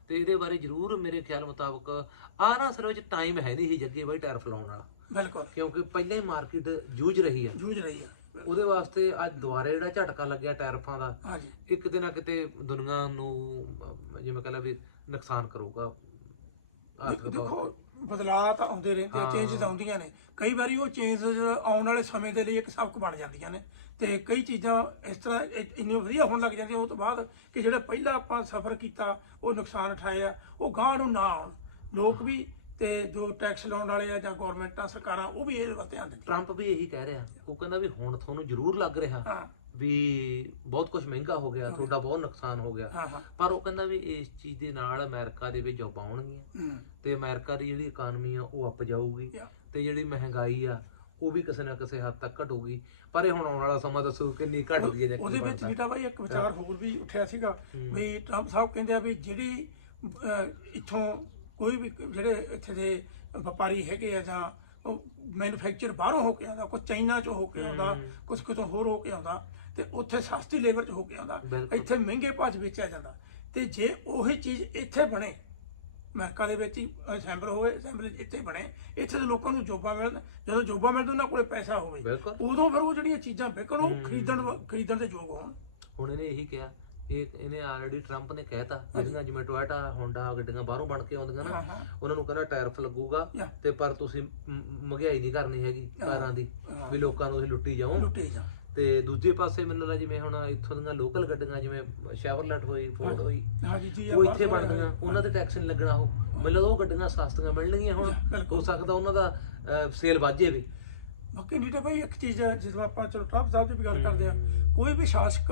ਤੇ ਇਹਦੇ ਬਾਰੇ ਜ਼ਰੂਰ ਮੇਰੇ ਖਿਆਲ ਮੁਤਾਬਕ ਆ ਨਾ ਅਸਲ ਵਿੱਚ ਟਾਈਮ ਹੈ ਨਹੀਂ ਜੱਗੇ ਬਾਈ ਟੈਰਫ ਲਾਉਣ ਵਾਲਾ। ਬਿਲਕੁਲ। ਕਿਉਂਕਿ ਪਹਿਲਾਂ ਹੀ ਮਾਰਕੀਟ ਜੂਝ ਰਹੀ ਆ। ਜੂਝ ਰਹੀ ਆ। ਉਹਦੇ ਵਾਸਤੇ ਅੱਜ ਦੁਬਾਰੇ ਜਿਹੜਾ ਝਟਕਾ ਲੱਗਿਆ ਟੈਰਫਾਂ ਦਾ ਹਾਂਜੀ। ਇਹ ਕਿਤੇ ਨਾ ਕਿਤੇ ਦੁਨੀਆ ਨੂੰ ਜਿਵੇਂ ਕਹਿੰਦਾ ਵੀ ਨੁਕਸਾਨ ਕਰੂਗਾ। ਆਰਥਿਕ ਦੇਖੋ ਬਦਲਾਅ ਤਾਂ ਆਉਂਦੇ ਰਹਿੰਦੇ ਆ ਚੇਂਜਸ ਆਉਂਦੀਆਂ ਨੇ। ਕਈ ਵਾਰੀ ਉਹ ਚੇਂਜ ਆਉਣ ਵਾਲੇ ਸਮੇਂ ਦੇ ਲਈ ਇੱਕ ਸਬਕ ਬਣ ਜਾਂਦੀਆਂ ਨੇ। ਤੇ ਕਈ ਚੀਜ਼ਾਂ ਇਸ ਤਰ੍ਹਾਂ ਇ- ਇੰਨੀਆਂ ਵਧੀਆ ਹੋਣ ਲੱਗ ਜਾਂਦੀਆਂ ਉਹ ਤੋਂ ਬਾਅਦ ਕਿ ਜਿਹੜਾ ਪਹਿਲਾਂ ਆਪਾਂ ਸਫ਼ਰ ਕੀਤਾ ਉਹ ਨੁਕਸਾਨ ਉਠਾਏ ਆ ਉਹ ਗਾਂਹ ਨੂੰ ਨਾ ਆਉਣ। ਲੋਕ ਵੀ ਤੇ ਜੋ ਟੈਕਸ ਲਾਉਣ ਵਾਲੇ ਆ ਜਾਂ ਗਵਰਨਮੈਂਟਾਂ ਸਰਕਾਰਾਂ ਉਹ ਵੀ ਇਹਦੇ ਵੱਲ ਧਿਆਨ ਦੇਣ ਟਰੰਪ ਵੀ ਇਹੀ ਕਹਿ ਰਿਹਾ। ਉਹ ਕਹਿੰਦਾ ਵੀ ਹੁਣ ਤੁਹਾਨੂੰ ਜ਼ਰੂਰ ਲੱਗ ਰਿਹਾ ਹਾਂ। ਵੀ ਬਹੁਤ ਕੁਝ ਮਹਿੰਗਾ ਹੋ ਗਿਆ ਤੁਹਾਡਾ ਬਹੁਤ ਨੁਕਸਾਨ ਹੋ ਗਿਆ। ਪਰ ਉਹ ਕਹਿੰਦਾ ਵੀ ਇਸ ਚੀਜ਼ ਦੇ ਨਾਲ ਅਮਰੀਕਾ ਦੇ ਵਿੱਚ ਜੋਬਾਂ ਆਉਣਗੀਆਂ। ਤੇ ਅਮਰੀਕਾ ਦੀ ਜਿਹੜੀ ਇਕਾਨਮੀ ਆ ਉਹ ਅੱਪ ਜਾਊਗੀ. ਤੇ ਜਿਹੜੀ ਮਹਿੰਗਾਈ ਆ ਉਹ ਵੀ ਕਿਸੇ ਨਾ ਕਿਸੇ ਹੱਦ ਤੱਕ ਘਟੂਗੀ। ਪਰ ਇਹ ਹੁਣ ਆਉਣ ਵਾਲਾ ਸਮਾਂ ਦੱਸੋ ਕਿੰਨੀ ਘਟੂਗੀ ਜਾਂ ਉਹਦੇ ਵਿੱਚ। ਨੀਟਾ ਭਾਈ ਇੱਕ ਵਿਚਾਰ ਹੋਰ ਵੀ ਉੱਠਿਆ ਸੀਗਾ ਵੀ ਟਰੰਪ ਸਾਹਿਬ ਕਹਿੰਦੇ ਆ ਵੀ ਜਿਹੜੀ ਇੱਥੋਂ ਕੋਈ ਵੀ ਜਿਹੜੇ ਇੱਥੇ ਦੇ ਵਪਾਰੀ ਹੈਗੇ ਆ ਜਾਂ ਉਹ ਮੈਨੂਫੈਕਚਰ ਬਾਹਰੋਂ ਹੋ ਕੇ ਆਉਂਦਾ ਕੋਈ ਚਾਈਨਾ ਚੋਂ ਹੋ ਕੇ ਆਉਂਦਾ ਕੁਝ ਕਿਤੋਂ ਹੋਰ ਹੋ ਕੇ ਆਉਂਦਾ ਤੇ ਉੱਥੇ ਸਸਤੀ ਲੇਬਰ ਚ ਹੋ ਕੇ ਆਉਂਦਾ। ਇੱਥੇ ਮਹਿੰਗੇ ਭਾਅ 'ਚ ਵੇਚਿਆ ਜਾਂਦਾ। ਤੇ ਜੇ ਉਹੀ ਚੀਜ਼ ਇੱਥੇ ਬਣੇ ਅਮਰੀਕਾ ਦੇ ਵਿੱਚ ਹੀ ਅਸੈਂਬਲ ਹੋਵੇ ਅਸੈਂਬਲ ਇੱਥੇ ਬਣੇ ਇੱਥੇ ਦੇ ਲੋਕਾਂ ਨੂੰ ਜੋਬਾਂ ਮਿਲਣ ਜਦੋਂ ਜੋਬਾਂ ਮਿਲਣ ਉਹਨਾਂ ਕੋਲੇ ਪੈਸਾ ਹੋਵੇ। ਉਦੋਂ ਫਿਰ ਉਹ ਜਿਹੜੀਆਂ ਚੀਜ਼ਾਂ ਵਿਕਣ ਉਹ ਖਰੀਦਣ ਖਰੀਦਣ ਦੇ ਯੋਗ ਹੋਣ। ਹੁਣ ਇਹਨੇ ਇਹੀ ਕਿਹਾ ਇਹ ਇਹਨੇ ਆਲਰੇਡੀ ਟਰੰਪ ਨੇ ਕਹਿਤਾ ਜਿਹੜੀਆਂ ਜਿਵੇਂ ਟੋਇਟਾ ਹੋਂਡਾ ਗੱਡੀਆਂ ਬਾਹਰੋਂ ਬਣ ਕੇ ਆਉਂਦੀਆਂ ਨਾ ਉਹਨਾਂ ਨੂੰ ਕਹਿੰਦਾ ਟੈਰਫ ਲੱਗੂਗਾ. ਤੇ ਪਰ ਤੁਸੀਂ ਮਹਿੰਗਾਈ ਨਹੀਂ ਕਰਨੀ ਹੈਗੀ ਕਾਰਾਂ ਦੀ। ਵੀ ਲੋਕਾਂ ਨੂੰ ਤੁਸੀਂ ਲੁੱਟੀ ਜਾਓ। ਲੁੱਟੇ ਜਾ ਤੇ ਦੂਜੇ ਪਾਸੇ ਮੈਨੂੰ ਲੱਗਦਾ ਜਿਵੇਂ ਹੁਣ ਇੱਥੋਂ ਦੀਆਂ ਲੋਕਲ ਗੱਡੀਆਂ ਜਿਵੇਂ ਸ਼ੈਵਰਲੈਟ ਹੋਈ ਫੋਰਡ ਹੋਈ ਉਹ ਇੱਥੇ ਬਣਦੀਆਂ ਉਹਨਾਂ ਤੇ ਟੈਕਸ ਨਹੀਂ ਲੱਗਣਾ ਉਹ। ਲੱਗਦਾ ਉਹ ਗੱਡੀਆਂ ਸਸਤੀਆਂ ਮਿਲਣਗੀਆਂ ਹੁਣ। ਹੋ ਸਕਦਾ ਉਹਨਾਂ ਦਾ ਸੇਲ ਵਾਜੇ ਵੀ ਬਾਕੀ ਨੀਟੇ ਭਾਈ ਇੱਕ ਚੀਜ਼ ਜਦੋਂ ਆਪਾਂ ਚਲੋ ਟਰੰਪ ਸਾਹਿਬ ਦੀ ਵੀ ਗੱਲ ਕਰਦੇ ਆ ਕੋਈ ਵੀ ਸ਼ਾਸਕ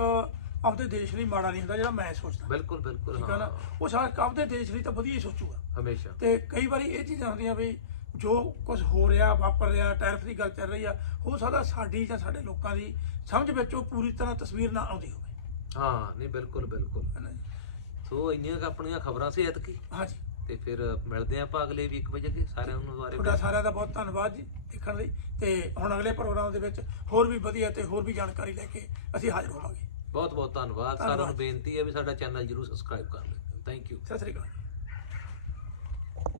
ਆਪਦੇ ਦੇਸ਼ ਲਈ ਮਾੜਾ ਨਹੀਂ ਹੁੰਦਾ ਜਿਹੜਾ ਮੈਂ ਸੋਚਦਾ। ਬਿਲਕੁਲ ਬਿਲਕੁਲ ਠੀਕ ਹੈ ਨਾ? ਹਾਂ। ਉਹ ਸ਼ਾਸਕ ਆਪਦੇ ਦੇਸ਼ ਲਈ ਤਾਂ ਵਧੀਆ ਹੀ ਸੋਚੂਗਾ। ਹਮੇਸ਼ਾ। ਤੇ ਕਈ ਵਾਰੀ ਇਹ ਚੀਜ਼ਾਂ ਹੁੰਦੀਆਂ ਵੀ ਜੋ ਕੁਝ ਹੋ ਰਿਹਾ ਵਾਪਰ ਰਿਹਾ ਟੈਰਫ ਦੀ ਗੱਲ ਚੱਲ ਰਹੀ ਆ ਹੋ ਸਕਦਾ ਸਾਡੀ ਜਾਂ ਸਾਡੇ ਲੋਕਾਂ ਦੀ ਸਮਝ ਵਿੱਚ ਉਹ ਪੂਰੀ ਤਰ੍ਹਾਂ ਤਸਵੀਰ ਨਾ ਆਉਂਦੀ ਹੋਵੇ। ਹਾਂ ਨਹੀਂ ਬਿਲਕੁਲ ਬਿਲਕੁਲ। ਹੈ ਨਾ ਜੀ? ਸੋ ਇੰਨੀਆਂ ਕੁ ਆਪਣੀਆਂ ਖਬਰਾਂ ਸੀ ਐਤਕੀ। ਹਾਂਜੀ। ਤੇ ਫਿਰ ਮਿਲਦੇ ਆਪਾਂ ਅਗਲੇ ਵੀਕ ਵਜੇ ਕੇ ਸਾਰਿਆਂ ਨੂੰ ਦੁਬਾਰੇ ਤੁਹਾਡਾ ਸਾਰਿਆਂ ਦਾ ਬਹੁਤ ਧੰਨਵਾਦ ਜੀ ਦੇਖਣ ਲਈ। ਤੇ ਹੁਣ ਅਗਲੇ ਪ੍ਰੋਗਰਾਮ ਦੇ ਵਿੱਚ ਹੋਰ ਵੀ ਵਧੀਆ ਤੇ ਹੋਰ ਵੀ ਜਾਣਕਾਰੀ ਲੈ ਕੇ ਅਸੀਂ ਹਾਜ਼ਰ ਹੋਵਾਂਗੇ। ਬਹੁਤ ਬਹੁਤ ਧੰਨਵਾਦ। ਸਾਰਿਆਂ ਨੂੰ ਧੰਨਵਾਦ। ਬੇਨਤੀ ਹੈ ਵੀ ਸਾਡਾ ਚੈਨਲ ਜਰੂਰ ਸਬਸਕ੍ਰਾਈਬ ਕਰ ਲਿਓ। Thank you Sat Sri Akal.